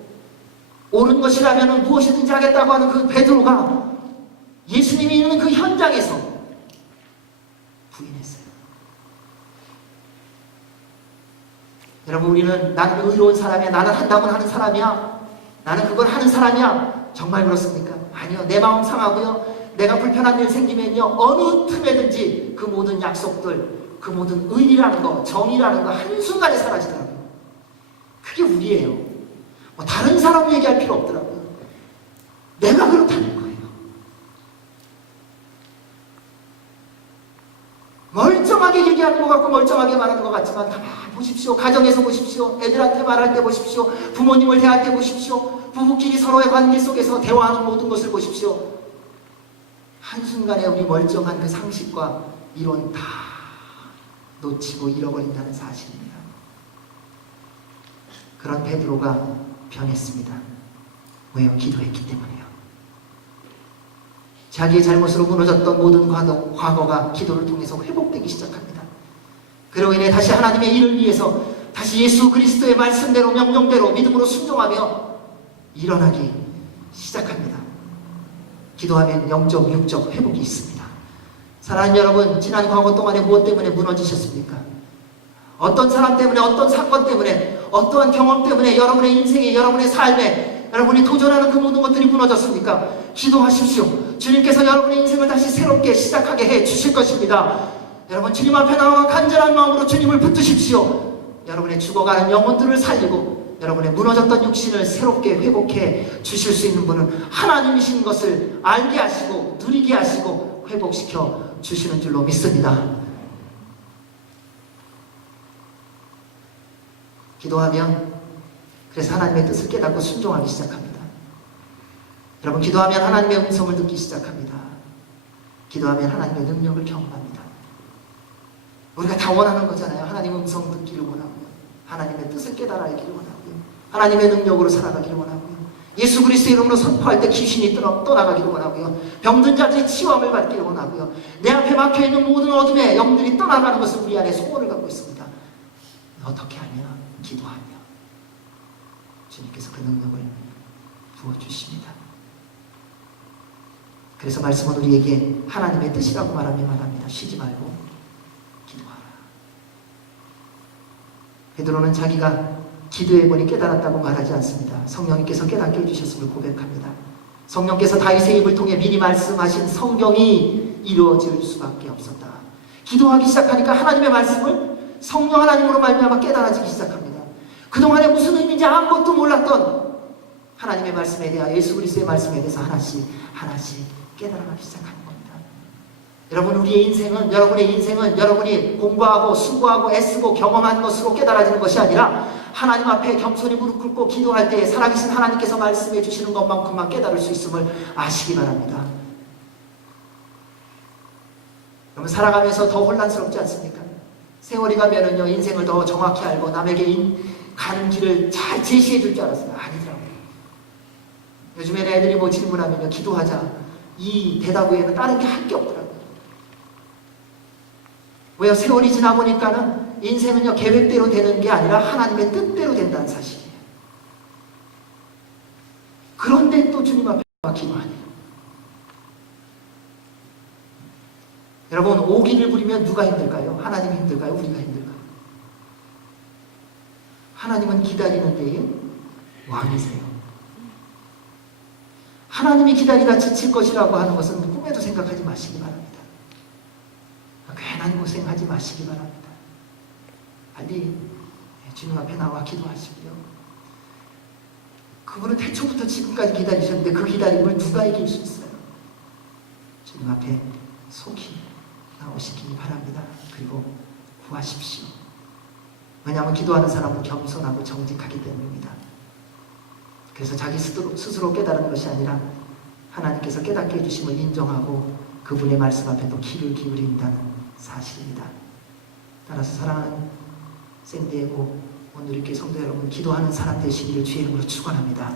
옳은 것이라면 무엇이든지 하겠다고 하는 그 베드로가 예수님이 있는 그 현장에서 부인했어요. 여러분, 우리는 나는 의로운 사람이야, 나는 한다면 하는 사람이야, 나는 그걸 하는 사람이야. 정말 그렇습니까? 아니요. 내 마음 상하고요, 내가 불편한 일 생기면요, 어느 틈에든지 그 모든 약속들, 그 모든 의리라는 거, 정의라는 거 한순간에 사라지더라고요. 그게 우리예요. 뭐 다른 사람 얘기할 필요 없더라고요. 내가 그렇다는 거예요. 멀쩡하게 얘기하는 것 같고 멀쩡하게 말하는 것 같지만, 가만히 보십시오. 가정에서 보십시오. 애들한테 말할 때 보십시오. 부모님을 대할 때 보십시오. 부부끼리 서로의 관계 속에서 대화하는 모든 것을 보십시오. 한순간에 우리 멀쩡한 그 상식과 이론 다 놓치고 잃어버린다는 사실입니다. 그런 베드로가 변했습니다. 왜요? 기도했기 때문에요. 자기의 잘못으로 무너졌던 모든 과거가 기도를 통해서 회복되기 시작합니다. 그로 인해 다시 하나님의 일을 위해서 다시 예수 그리스도의 말씀대로 명령대로 믿음으로 순종하며 일어나기 시작합니다. 기도하면 영적, 육적 회복이 있습니다. 사랑하는 여러분, 지난 과거 동안에 무엇 때문에 무너지셨습니까? 어떤 사람 때문에, 어떤 사건 때문에, 어떠한 경험 때문에 여러분의 인생에, 여러분의 삶에 여러분이 도전하는 그 모든 것들이 무너졌습니까? 기도하십시오. 주님께서 여러분의 인생을 다시 새롭게 시작하게 해 주실 것입니다. 여러분, 주님 앞에 나와 간절한 마음으로 주님을 붙드십시오. 여러분의 죽어가는 영혼들을 살리고 여러분의 무너졌던 육신을 새롭게 회복해 주실 수 있는 분은 하나님이신 것을 알게 하시고 누리게 하시고 회복시켜 주시는 줄로 믿습니다. 기도하면 그래서 하나님의 뜻을 깨닫고 순종하기 시작합니다. 여러분, 기도하면 하나님의 음성을 듣기 시작합니다. 기도하면 하나님의 능력을 경험합니다. 우리가 다 원하는 거잖아요. 하나님의 음성 듣기를 원하고요, 하나님의 뜻을 깨달아 알기를 원하고요, 하나님의 능력으로 살아가기를 원하고요, 예수 그리스도의 이름으로 선포할 때 귀신이 떠나가기를 원하고요, 병든 자들이 치유함을 받기를 원하고요, 내 앞에 막혀있는 모든 어둠의 영들이 떠나가는 것을 우리 안에 소원을 갖고 있습니다. 어떻게 하냐? 기도하며 주님께서 그 능력을 부어주십니다. 그래서 말씀은 우리에게 하나님의 뜻이라고 말합니다. 쉬지 말고 기도하라. 베드로는 자기가 기도해보니 깨달았다고 말하지 않습니다. 성령님께서 깨닫게 해주셨음을 고백합니다. 성령께서 다윗의 입을 통해 미리 말씀하신 성경이 이루어질 수밖에 없었다. 기도하기 시작하니까 하나님의 말씀을 성령 하나님으로 말미암아 깨달아지기 시작합니다. 그동안에 무슨 의미인지 아무것도 몰랐던 하나님의 말씀에 대하여, 예수 그리스도의 말씀에 대해서 하나씩 깨달아가기 시작하는 겁니다. 여러분, 우리의 인생은, 여러분의 인생은 여러분이 공부하고 수고하고 애쓰고 경험한 것으로 깨달아지는 것이 아니라 하나님 앞에 겸손히 무릎 꿇고 기도할 때 살아계신 하나님께서 말씀해 주시는 것만큼만 깨달을 수 있음을 아시기 바랍니다. 여러분, 살아가면서 더 혼란스럽지 않습니까? 세월이 가면은요, 인생을 더 정확히 알고 남에게 가는 길을 잘 제시해 줄 줄 알았어요. 아니더라고요. 요즘에는 애들이 뭐 질문하면요, 기도하자. 이 대답 외에는 다른 게 할 게 없더라고요. 왜요? 세월이 지나 보니까는 인생은요, 계획대로 되는 게 아니라 하나님의 뜻대로 된다는 사실이에요. 그런데 또 주님 앞에 기도하네요. 여러분, 오기를 부리면 누가 힘들까요? 하나님이 힘들까요? 우리가 힘들까요? 하나님은 기다리는 데에 왕이세요. 하나님이 기다리다 지칠 것이라고 하는 것은 꿈에도 생각하지 마시기 바랍니다. 괜한 고생하지 마시기 바랍니다. 빨리 주님 앞에 나와 기도하시고요. 그분은 태초부터 지금까지 기다리셨는데 그 기다림을 누가 이길 수 있어요? 주님 앞에 속히 나오시기 바랍니다. 그리고 구하십시오. 왜냐하면 기도하는 사람은 겸손하고 정직하기 때문입니다. 그래서 자기 스스로 깨달은 것이 아니라 하나님께서 깨닫게 해주심을 인정하고 그분의 말씀 앞에 또 귀를 기울인다는 사실입니다. 따라서 사랑하는 샌디에고 오늘의 성도 여러분, 기도하는 사람 되시기를 주의 이름으로 축원합니다.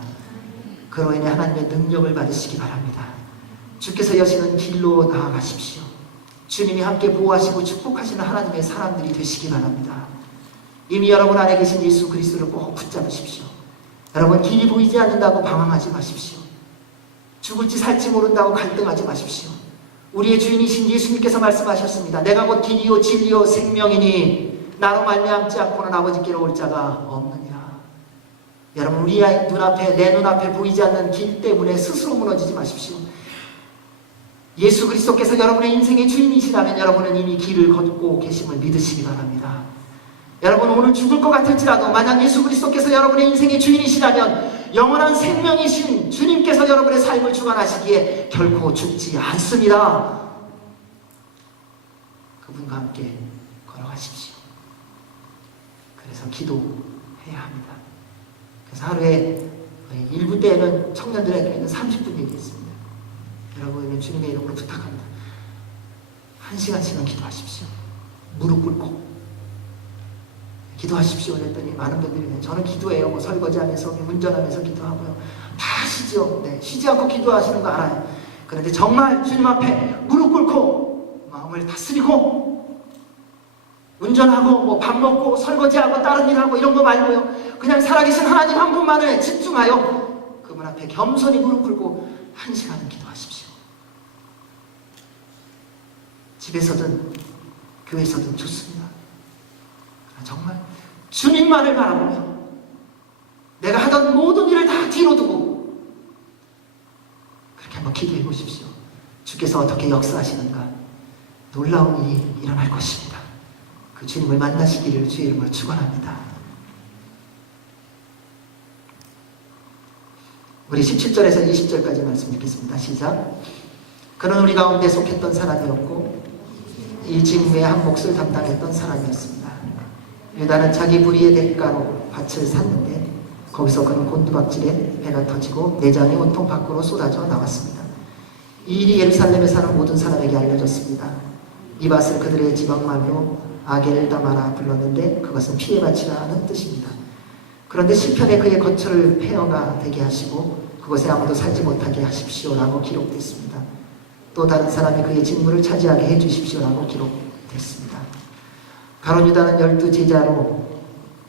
그로 인해 하나님의 능력을 받으시기 바랍니다. 주께서 여시는 길로 나아가십시오. 주님이 함께 보호하시고 축복하시는 하나님의 사람들이 되시기 바랍니다. 이미 여러분 안에 계신 예수 그리스도를 꼭 붙잡으십시오. 여러분, 길이 보이지 않는다고 방황하지 마십시오. 죽을지 살지 모른다고 갈등하지 마십시오. 우리의 주인이신 예수님께서 말씀하셨습니다. 내가 곧 길이요 진리요 생명이니 나로 말미암지 않고는 아버지께로 올 자가 없느니라. 여러분, 우리의 눈앞에, 내 눈앞에 보이지 않는 길 때문에 스스로 무너지지 마십시오. 예수 그리스도께서 여러분의 인생의 주인이시라면 여러분은 이미 길을 걷고 계심을 믿으시기 바랍니다. 여러분, 오늘 죽을 것 같을지라도 만약 예수 그리스도께서 여러분의 인생의 주인이시라면 영원한 생명이신 주님께서 여러분의 삶을 주관하시기에 결코 죽지 않습니다. 그분과 함께 걸어가십시오. 그래서 기도해야 합니다. 그래서 하루에 1분 때에는 청년들에게는 30분 얘기했습니다. 여러분, 주님의 이름으로 부탁합니다. 1시간씩은 기도하십시오. 무릎 꿇고 기도하십시오. 그랬더니 많은 분들이 저는 기도해요. 뭐 설거지하면서 운전하면서 기도하고요. 다 쉬죠. 네, 쉬지 않고 기도하시는 거 알아요. 그런데 정말 주님 앞에 무릎 꿇고 마음을 다스리고 운전하고 뭐 밥 먹고 설거지하고 다른 일하고 이런 거 말고요. 그냥 살아계신 하나님 한 분만에 집중하여 그분 앞에 겸손히 무릎 꿇고 1시간은 기도하십시오. 집에서든 교회에서든 좋습니다. 정말 주님만을 바라보며 내가 하던 모든 일을 다 뒤로 두고 그렇게 한번 기도해 보십시오. 주께서 어떻게 역사하시는가 놀라운 일이 일어날 것입니다. 그 주님을 만나시기를 주의 이름으로 축원합니다. 우리 17절에서 20절까지 말씀 읽겠습니다. 시작. 그는 우리 가운데 속했던 사람이었고 이 직무의 한 몫을 담당했던 사람이었습니다. 유다는 자기 불의의 대가로 밭을 샀는데 거기서 그는 곤두박질에 배가 터지고 내장이 온통 밖으로 쏟아져 나왔습니다. 이 일이 예루살렘에 사는 모든 사람에게 알려졌습니다. 이 밭을 그들의 지방말로 아겔다마라 불렀는데 그것은 피해밭이라는 뜻입니다. 그런데 시편에 그의 거처를 폐허가 되게 하시고 그곳에 아무도 살지 못하게 하십시오라고 기록됐습니다. 또 다른 사람이 그의 직무를 차지하게 해주십시오라고 기록됐습니다. 가룟 유다는 12제자로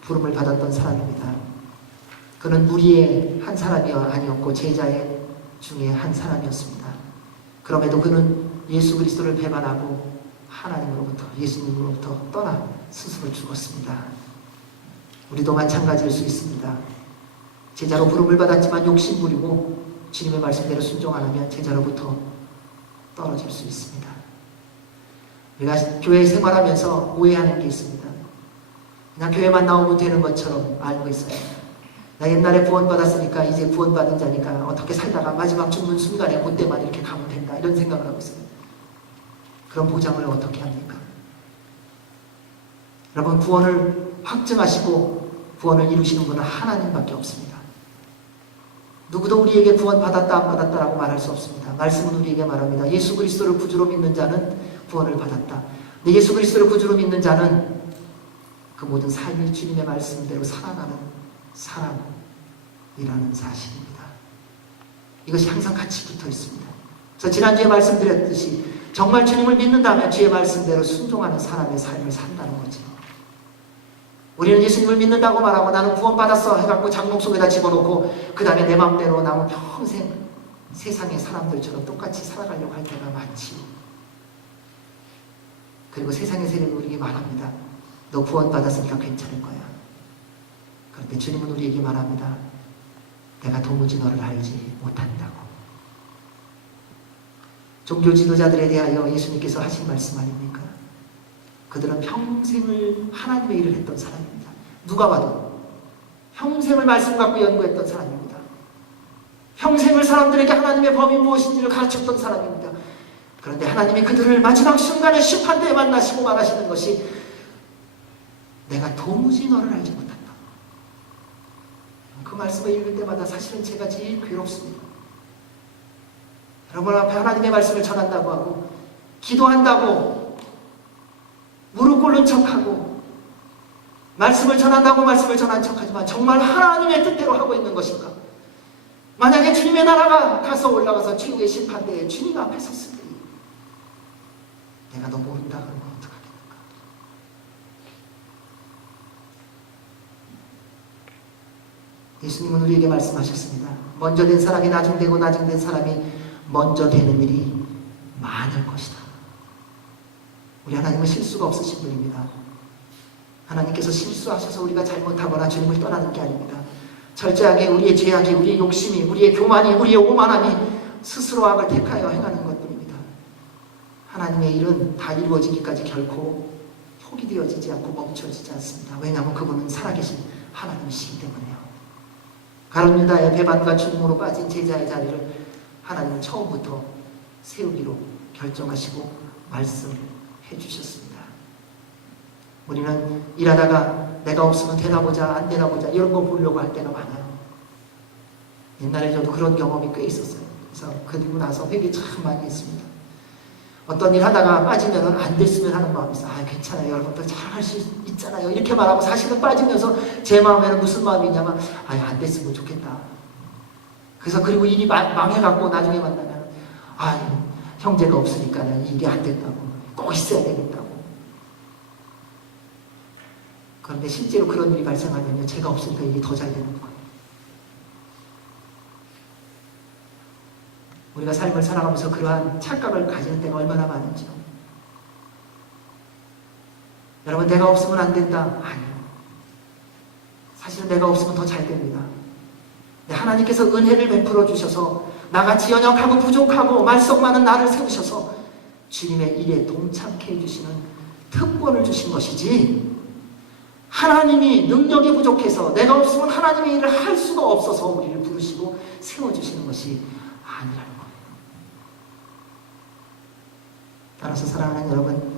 부름을 받았던 사람입니다. 그는 무리의 한 사람이 아니었고 제자의 중에 한 사람이었습니다. 그럼에도 그는 예수 그리스도를 배반하고 하나님으로부터, 예수님으로부터 떠나 스스로 죽었습니다. 우리도 마찬가지일 수 있습니다. 제자로 부름을 받았지만 욕심부리고 주님의 말씀대로 순종 안 하면 제자로부터 떨어질 수 있습니다. 우리가 교회 생활하면서 오해하는 게 있습니다. 그냥 교회만 나오면 되는 것처럼 알고 있어요. 나 옛날에 구원받았으니까 이제 구원받은 자니까 어떻게 살다가 마지막 죽는 순간에 그때만 이렇게 가면 된다, 이런 생각을 하고 있어요. 그런 보장을 어떻게 합니까? 여러분, 구원을 확증하시고 구원을 이루시는 분은 하나님밖에 없습니다. 누구도 우리에게 구원 받았다 안 받았다라고 말할 수 없습니다. 말씀은 우리에게 말합니다. 예수 그리스도를 구주로 믿는 자는 구원을 받았다. 근데 예수 그리스도를 구주로 믿는 자는 그 모든 삶이 주님의 말씀대로 살아가는 사람이라는 사실입니다. 이것이 항상 같이 붙어 있습니다. 그래서 지난주에 말씀드렸듯이 정말 주님을 믿는다면 주의 말씀대로 순종하는 사람의 삶을 산다는 거죠. 우리는 예수님을 믿는다고 말하고 나는 구원받았어 해갖고 장롱 속에다 집어넣고 그 다음에 내 마음대로 나면 평생 세상의 사람들처럼 똑같이 살아가려고 할 때가 많지. 그리고 세상의 세력이 우리에게 말합니다. 너 구원받았으니까 괜찮을 거야. 그런데 주님은 우리에게 말합니다. 내가 도무지 너를 알지 못한다고. 종교 지도자들에 대하여 예수님께서 하신 말씀 아닙니까? 그들은 평생을 하나님의 일을 했던 사람입니다. 누가 봐도 평생을 말씀 갖고 연구했던 사람입니다. 평생을 사람들에게 하나님의 법이 무엇인지를 가르쳤던 사람입니다. 그런데 하나님이 그들을 마지막 순간에 심판대에 만나시고 말하시는 것이 내가 도무지 너를 알지 못한다. 그 말씀을 읽을 때마다 사실은 제가 제일 괴롭습니다. 여러분 앞에 하나님의 말씀을 전한다고 하고 기도한다고 무릎 꿇는 척하고 말씀을 전한다고 말씀을 전한 척하지만 정말 하나님의 뜻대로 하고 있는 것인가? 만약에 주님의 나라가 가서 올라가서 최후의 심판대에 주님 앞에 섰을 때 내가 너 모른다 그러면 어떡하겠는가? 예수님은 우리에게 말씀하셨습니다. 먼저 된 사람이 나중되고 나중된 사람이 먼저 되는 일이 많을 것이다. 우리 하나님은 실수가 없으신 분입니다. 하나님께서 실수하셔서 우리가 잘못하거나 주님을 떠나는 게 아닙니다. 철저하게 우리의 죄악이, 우리의 욕심이, 우리의 교만이, 우리의 오만함이 스스로 악을 택하여 행하는 것뿐입니다. 하나님의 일은 다 이루어지기까지 결코 포기되어지지 않고 멈춰지지 않습니다. 왜냐하면 그분은 살아계신 하나님이시기 때문에요. 가룟 유다의 배반과 죽음으로 빠진 제자의 자리를 하나님은 처음부터 세우기로 결정하시고 말씀해 주셨습니다. 우리는 일하다가 내가 없으면 되나보자 안 되나보자 이런 거 보려고 할 때가 많아요. 옛날에 저도 그런 경험이 꽤 있었어요. 그래서 그리고 나서 회개 참 많이 했습니다. 어떤 일 하다가 빠지면 안 됐으면 하는 마음이 있어요. 아 괜찮아요. 여러분들 잘 할 수 있잖아요. 이렇게 말하고 사실은 빠지면서 제 마음에는 무슨 마음이 있냐면 안 됐으면 좋겠다. 그래서 그리고 일이 망해갖고 나중에 만나면 형제가 없으니까는 이게 안 된다고 꼭 있어야 되겠다고. 그런데 실제로 그런 일이 발생하면요 제가 없으니까 일이 더 잘 되는 거예요. 우리가 삶을 살아가면서 그러한 착각을 가지는 때가 얼마나 많은지요. 여러분 내가 없으면 안 된다. 아니요. 사실은 내가 없으면 더 잘 됩니다. 하나님께서 은혜를 베풀어 주셔서 나같이 연약하고 부족하고 말썽 많은 나를 세우셔서 주님의 일에 동참케 해주시는 특권을 주신 것이지 하나님이 능력이 부족해서 내가 없으면 하나님의 일을 할 수가 없어서 우리를 부르시고 세워주시는 것이 아니라는 거예요. 따라서 사랑하는 여러분,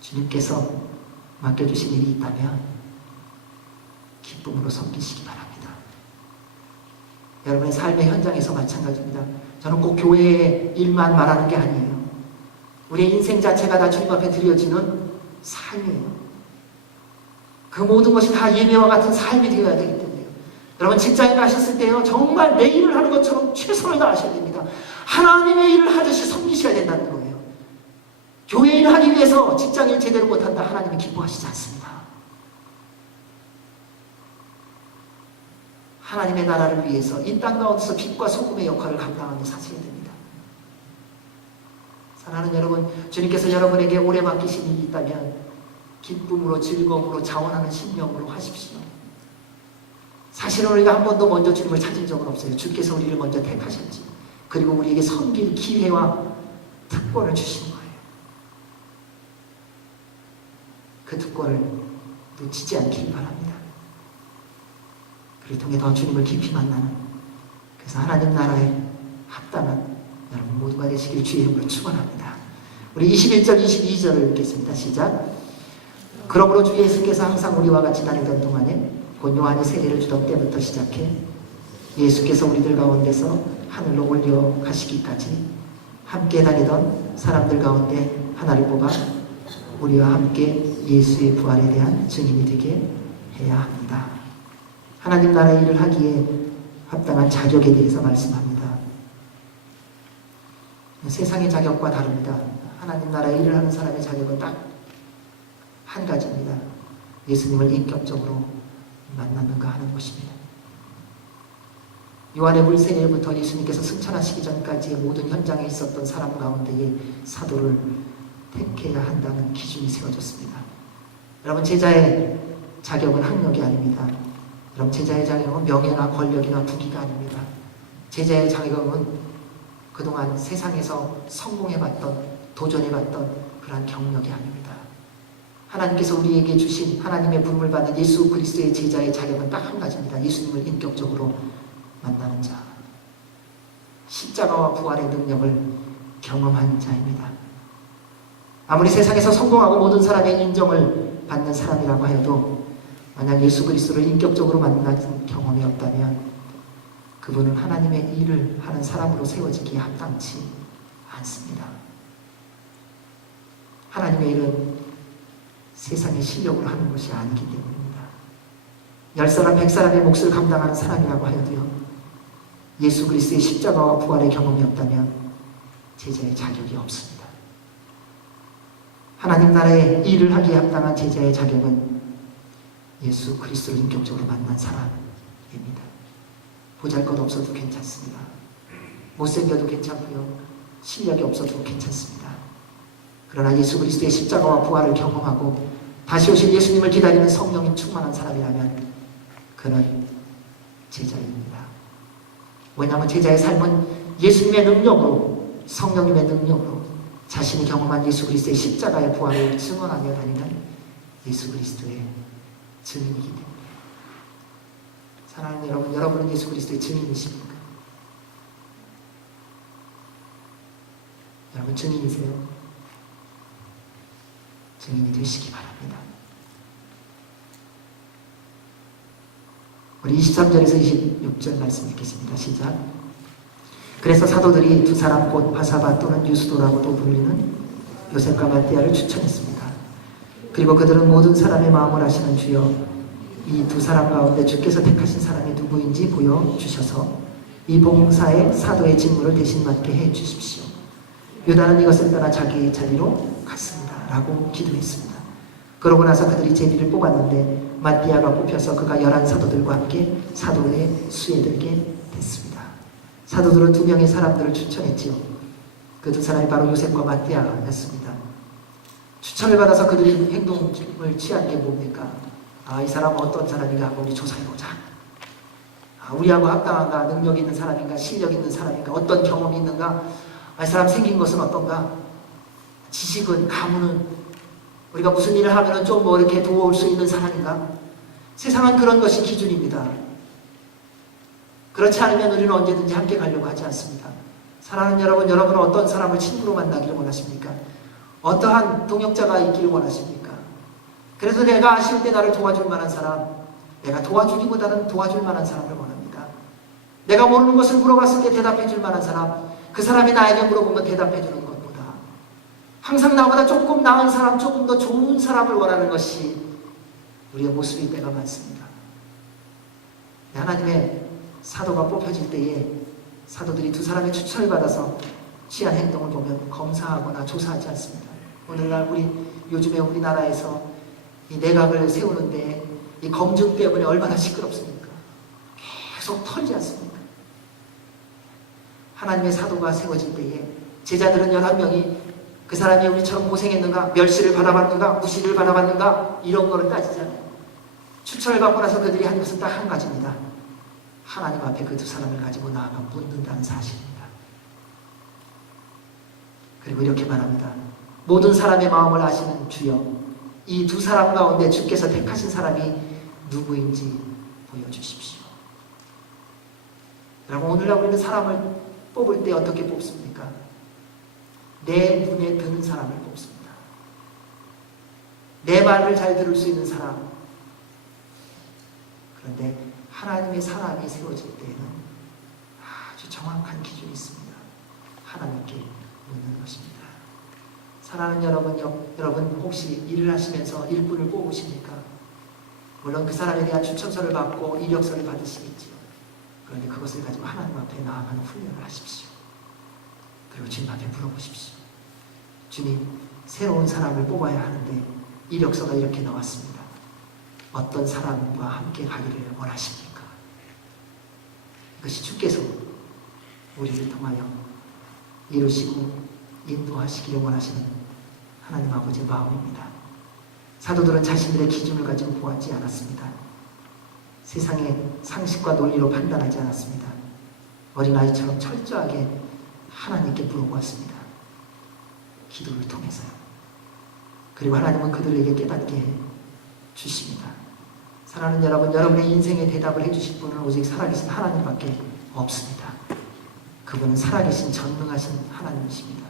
주님께서 맡겨주신 일이 있다면 기쁨으로 섬기시기 바랍니다. 여러분의 삶의 현장에서 마찬가지입니다. 저는 꼭 교회의 일만 말하는 게 아니에요. 우리의 인생 자체가 다 주님 앞에 드려지는 삶이에요. 그 모든 것이 다 예배와 같은 삶이 되어야 되기 때문에요. 여러분 직장에 가셨을 때요 정말 내 일을 하는 것처럼 최선을 다하셔야 됩니다. 하나님의 일을 하듯이 섬기셔야 된다는 거예요. 교회 일을 하기 위해서 직장일 제대로 못한다 하나님이 기뻐하시지 않습니다. 하나님의 나라를 위해서 이 땅 가운데서 빛과 소금의 역할을 감당하며 사셔야 됩니다. 사랑하는 여러분, 주님께서 여러분에게 오래 맡기신 일이 있다면 기쁨으로 즐거움으로 자원하는 심령으로 하십시오. 사실은 우리가 한 번도 먼저 주님을 찾은 적은 없어요. 주께서 우리를 먼저 택하셨지. 그리고 우리에게 섬길 기회와 특권을 주신 거예요. 그 특권을 놓치지 않길 바랍니다. 그를 통해 더 주님을 깊이 만나는, 그래서 하나님 나라에 합당한 여러분 모두가 되시길 주의 이름으로 축원합니다. 우리 21절 22절을 읽겠습니다. 시작. 그러므로 주 예수께서 항상 우리와 같이 다니던 동안에 곧 요한이 세례를 주던 때부터 시작해 예수께서 우리들 가운데서 하늘로 올려가시기까지 함께 다니던 사람들 가운데 하나를 뽑아 우리와 함께 예수의 부활에 대한 증인이 되게 해야 합니다. 하나님 나라의 일을 하기에 합당한 자격에 대해서 말씀합니다. 세상의 자격과 다릅니다. 하나님 나라의 일을 하는 사람의 자격은 딱 한 가지입니다. 예수님을 인격적으로 만났는가 하는 것입니다. 요한의 불생일부터 예수님께서 승천하시기 전까지의 모든 현장에 있었던 사람 가운데에 사도를 택해야 한다는 기준이 세워졌습니다. 여러분, 제자의 자격은 학력이 아닙니다. 여러분, 제자의 자격은 명예나 권력이나 부귀가 아닙니다. 제자의 자격은 그동안 세상에서 성공해봤던, 도전해봤던 그러한 경력이 아닙니다. 하나님께서 우리에게 주신 하나님의 부름을 받는 예수 그리스도의 제자의 자격은 딱 한 가지입니다. 예수님을 인격적으로 만나는 자, 십자가와 부활의 능력을 경험한 자입니다. 아무리 세상에서 성공하고 모든 사람의 인정을 받는 사람이라고 해도 만약 예수 그리스도를 인격적으로 만난 경험이 없다면 그분은 하나님의 일을 하는 사람으로 세워지기에 합당치 않습니다. 하나님의 일은 세상의 실력으로 하는 것이 아니기 때문입니다. 10사람, 100사람의 몫을 감당하는 사람이라고 하여도요, 예수 그리스도의 십자가와 부활의 경험이 없다면 제자의 자격이 없습니다. 하나님 나라의 일을 하기에 합당한 제자의 자격은 예수 그리스도를 인격적으로 만난 사람입니다. 보잘것 없어도 괜찮습니다. 못생겨도 괜찮고요, 실력이 없어도 괜찮습니다. 그러나 예수 그리스도의 십자가와 부활을 경험하고 다시 오실 예수님을 기다리는 성령님 충만한 사람이라면 그는 제자입니다. 왜냐하면 제자의 삶은 예수님의 능력으로, 성령님의 능력으로 자신이 경험한 예수 그리스도의 십자가의 부활을 증언하며 다니는 예수 그리스도의 증인이기 때문에. 사랑하는 여러분, 여러분은 예수 그리스도의 증인이십니까? 여러분 증인이세요? 증인이 되시기 바랍니다. 우리 23절에서 26절 말씀 읽겠습니다. 시작. 그래서 사도들이 두 사람 곧 바사바 또는 유스도라고도 불리는 요셉과 마띠아를 추천했습니다. 그리고 그들은 모든 사람의 마음을 아시는 주여, 이 두 사람 가운데 주께서 택하신 사람이 누구인지 보여주셔서 이 봉사의 사도의 직무를 대신 맡게 해주십시오. 유다는 이것을 떠나 자기의 자리로 갔습니다. 라고 기도했습니다. 그러고 나서 그들이 제비를 뽑았는데 마띠아가 뽑혀서 그가 11사도들과 함께 사도에 수혜되게 됐습니다. 사도들은 2명의 사람들을 추천했지요. 그 두 사람이 바로 요셉과 마띠아였습니다. 추천을 받아서 그들이 행동을 취한 게 뭡니까? 이 사람은 어떤 사람인가 한번 우리 조사해보자. 우리하고 합당한가? 능력 있는 사람인가? 실력 있는 사람인가? 어떤 경험이 있는가? 이 사람 생긴 것은 어떤가? 지식은, 가문은, 우리가 무슨 일을 하면 좀 뭐 이렇게 도울 수 있는 사람인가? 세상은 그런 것이 기준입니다. 그렇지 않으면 우리는 언제든지 함께 가려고 하지 않습니다. 사랑하는 여러분, 여러분은 어떤 사람을 친구로 만나기를 원하십니까? 어떠한 동역자가 있기를 원하십니까? 그래서 내가 아실 때 나를 도와줄 만한 사람, 내가 도와주기보다는 도와줄 만한 사람을 원합니다. 내가 모르는 것을 물어봤을 때 대답해 줄 만한 사람, 그 사람이 나에게 물어보면 대답해 주는 것보다 항상 나보다 조금 나은 사람, 조금 더 좋은 사람을 원하는 것이 우리의 모습일 때가 많습니다. 하나님의 사도가 뽑혀질 때에 사도들이 두 사람의 추천을 받아서 취한 행동을 보면 검사하거나 조사하지 않습니다. 오늘날 요즘에 우리나라에서 이 내각을 세우는데 이 검증 때문에 얼마나 시끄럽습니까? 계속 털지 않습니까? 하나님의 사도가 세워질 때에 제자들은 11명이 그 사람이 우리처럼 고생했는가, 멸시를 받아봤는가, 무시를 받아봤는가, 이런 거를 따지잖아요. 추천을 받고 나서 그들이 한 것은 딱 한 가지입니다. 하나님 앞에 그 두 사람을 가지고 나아가 묻는다는 사실입니다. 그리고 이렇게 말합니다. 모든 사람의 마음을 아시는 주여, 이 두 사람 가운데 주께서 택하신 사람이 누구인지 보여주십시오. 여러분, 오늘날 우리는 사람을 뽑을 때 어떻게 뽑습니까? 내 눈에 드는 사람을 뽑습니다. 내 말을 잘 들을 수 있는 사람. 그런데 하나님의 사람이 세워질 때에는 아주 정확한 기준이 있습니다. 하나님께 묻는 것입니다. 사랑하는 여러분 혹시 일을 하시면서 일꾼을 뽑으십니까? 물론 그 사람에 대한 추천서를 받고 이력서를 받으시겠지요. 그런데 그것을 가지고 하나님 앞에 나아가는 훈련을 하십시오. 그리고 주님 앞에 물어보십시오. 주님, 새로운 사람을 뽑아야 하는데 이력서가 이렇게 나왔습니다. 어떤 사람과 함께 가기를 원하십니까? 이것이 주께서 우리를 통하여 이루시고 인도하시기를 원하시는 하나님 아버지의 마음입니다. 사도들은 자신들의 기준을 가지고 보았지 않았습니다. 세상의 상식과 논리로 판단하지 않았습니다. 어린아이처럼 철저하게 하나님께 물어보았습니다. 기도를 통해서요. 그리고 하나님은 그들에게 깨닫게 주십니다. 사랑하는 여러분, 여러분의 인생에 대답을 해주실 분은 오직 살아계신 하나님밖에 없습니다. 그분은 살아계신 전능하신 하나님이십니다.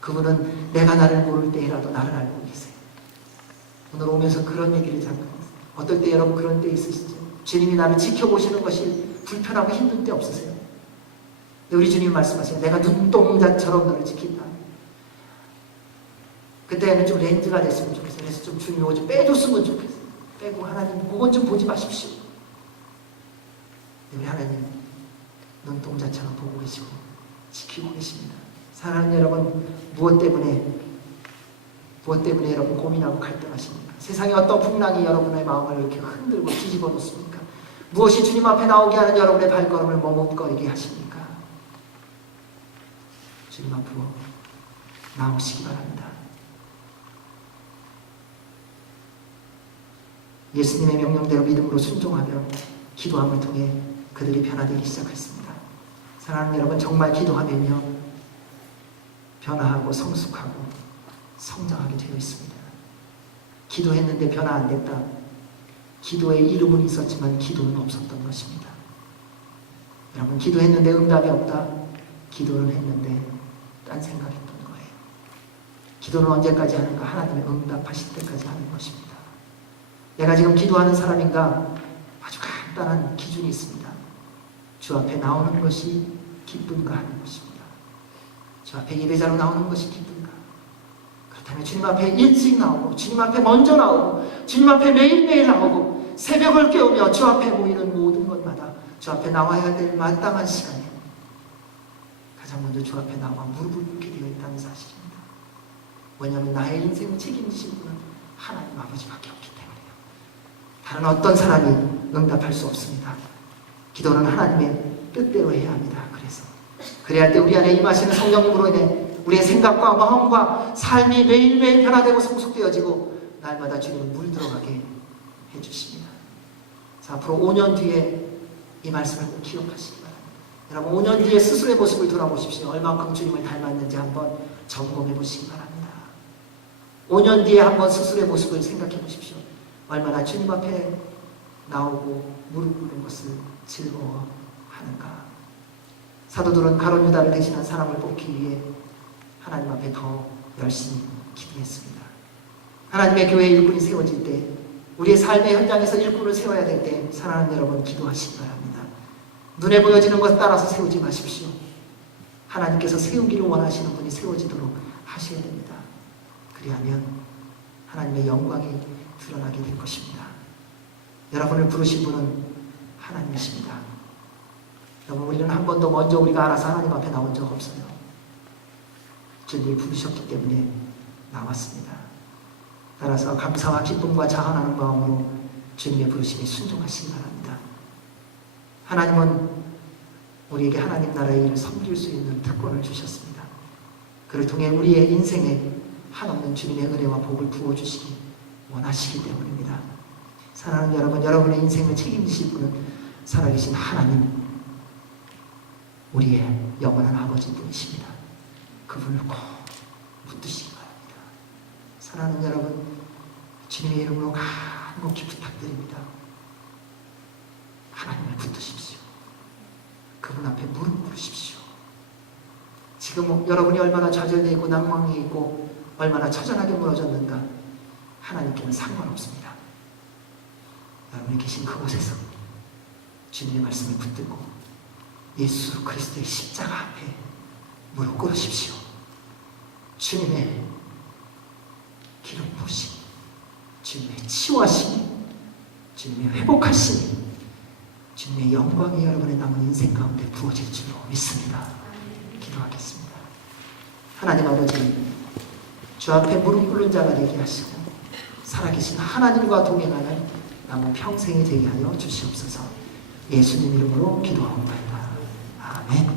그분은 내가 나를 모를 때라도 나를 알고 계세요. 오늘 오면서 그런 얘기를 잠깐, 어떨 때 여러분 그런 때 있으시죠? 주님이 나를 지켜보시는 것이 불편하고 힘든 때 없으세요? 근데 우리 주님이 말씀하세요. 내가 눈동자처럼 너를 지킨다. 그때는 좀 렌즈가 됐으면 좋겠어요. 그래서 좀 주님이 오지 빼줬으면 좋겠어요. 빼고 하나님 그건 좀 보지 마십시오. 우리 하나님 눈동자처럼 보고 계시고 지키고 계십니다. 사랑하는 여러분, 무엇 때문에 여러분 고민하고 갈등하십니까? 세상에 어떤 풍랑이 여러분의 마음을 이렇게 흔들고 뒤집어 놓습니까? 무엇이 주님 앞에 나오게 하는 여러분의 발걸음을 머뭇거리게 하십니까? 주님 앞으로 나오시기 바랍니다. 예수님의 명령대로 믿음으로 순종하며 기도함을 통해 그들이 변화되기 시작했습니다. 사랑하는 여러분, 정말 기도하면요 변화하고 성숙하고 성장하게 되어 있습니다. 기도했는데 변화 안 됐다. 기도에 이름은 있었지만 기도는 없었던 것입니다. 여러분, 기도했는데 응답이 없다. 기도를 했는데 딴 생각했던 거예요. 기도는 언제까지 하는가? 하나님의 응답하실 때까지 하는 것입니다. 내가 지금 기도하는 사람인가? 아주 간단한 기준이 있습니다. 주 앞에 나오는 것이 기쁜가 하는 것입니다. 주 앞에 예배자로 나오는 것이 기쁜가? 그렇다면 주님 앞에 일찍 나오고 주님 앞에 먼저 나오고 주님 앞에 매일매일 나오고 새벽을 깨우며 주 앞에 모이는 모든 것마다 주 앞에 나와야 될 마땅한 시간에 가장 먼저 주 앞에 나와 무릎을 꿇게 되어 있다는 사실입니다. 왜냐하면 나의 인생을 책임지실 분은 하나님 아버지밖에 없기 때문이에요. 다른 어떤 사람이 응답할 수 없습니다. 기도는 하나님의 뜻대로 해야 합니다. 그래야 할 때 우리 안에 임하시는 성령님으로 인해 우리의 생각과 마음과 삶이 매일매일 변화되고 성숙되어지고 날마다 주님을 물들어가게 해주십니다. 자, 앞으로 5년 뒤에 이 말씀을 꼭 기억하시기 바랍니다. 여러분, 5년 뒤에 스스로의 모습을 돌아보십시오. 얼마큼 주님을 닮았는지 한번 점검해 보시기 바랍니다. 5년 뒤에 한번 스스로의 모습을 생각해 보십시오. 얼마나 주님 앞에 나오고 무릎 꿇는 것을 즐거워하는가. 사도들은 가룟 유다를 대신한 사람을 뽑기 위해 하나님 앞에 더 열심히 기도했습니다. 하나님의 교회의 일꾼이 세워질 때, 우리의 삶의 현장에서 일꾼을 세워야 될 때 사랑하는 여러분 기도하시기 바랍니다. 눈에 보여지는 것 따라서 세우지 마십시오. 하나님께서 세우기를 원하시는 분이 세워지도록 하셔야 됩니다. 그리하면 하나님의 영광이 드러나게 될 것입니다. 여러분을 부르신 분은 하나님이십니다. 여러분, 우리는 한 번도 먼저 우리가 알아서 하나님 앞에 나온 적 없어요. 주님이 부르셨기 때문에 나왔습니다. 따라서 감사와 기쁨과 자원하는 마음으로 주님의 부르심에 순종하시기 바랍니다. 하나님은 우리에게 하나님 나라의 일을 섬길 수 있는 특권을 주셨습니다. 그를 통해 우리의 인생에 한없는 주님의 은혜와 복을 부어주시기 원하시기 때문입니다. 사랑하는 여러분, 여러분의 인생을 책임지실 분은 살아계신 하나님, 우리의 영원한 아버지 분이십니다. 그분을 꼭 붙드시기 바랍니다. 사랑하는 여러분, 주님의 이름으로 간곡히 부탁드립니다. 하나님을 붙드십시오. 그분 앞에 무릎 꿇으십시오. 지금 여러분이 얼마나 좌절되고 낭망해 있고 얼마나 처절하게 무너졌는가, 하나님께는 상관없습니다. 여러분이 계신 그곳에서 주님의 말씀을 붙들고 예수 그리스도의 십자가 앞에 무릎 꿇으십시오. 주님의 기름 부으심, 주님의 치유하심, 주님의 회복하심, 주님의 영광이 여러분의 남은 인생 가운데 부어질 줄로 믿습니다. 기도하겠습니다. 하나님 아버지, 주 앞에 무릎 꿇는 자가 되게 하시고 살아계신 하나님과 동행하는 남은 평생이 되게 하여 주시옵소서. 예수님 이름으로 기도하옵나이다. 아멘.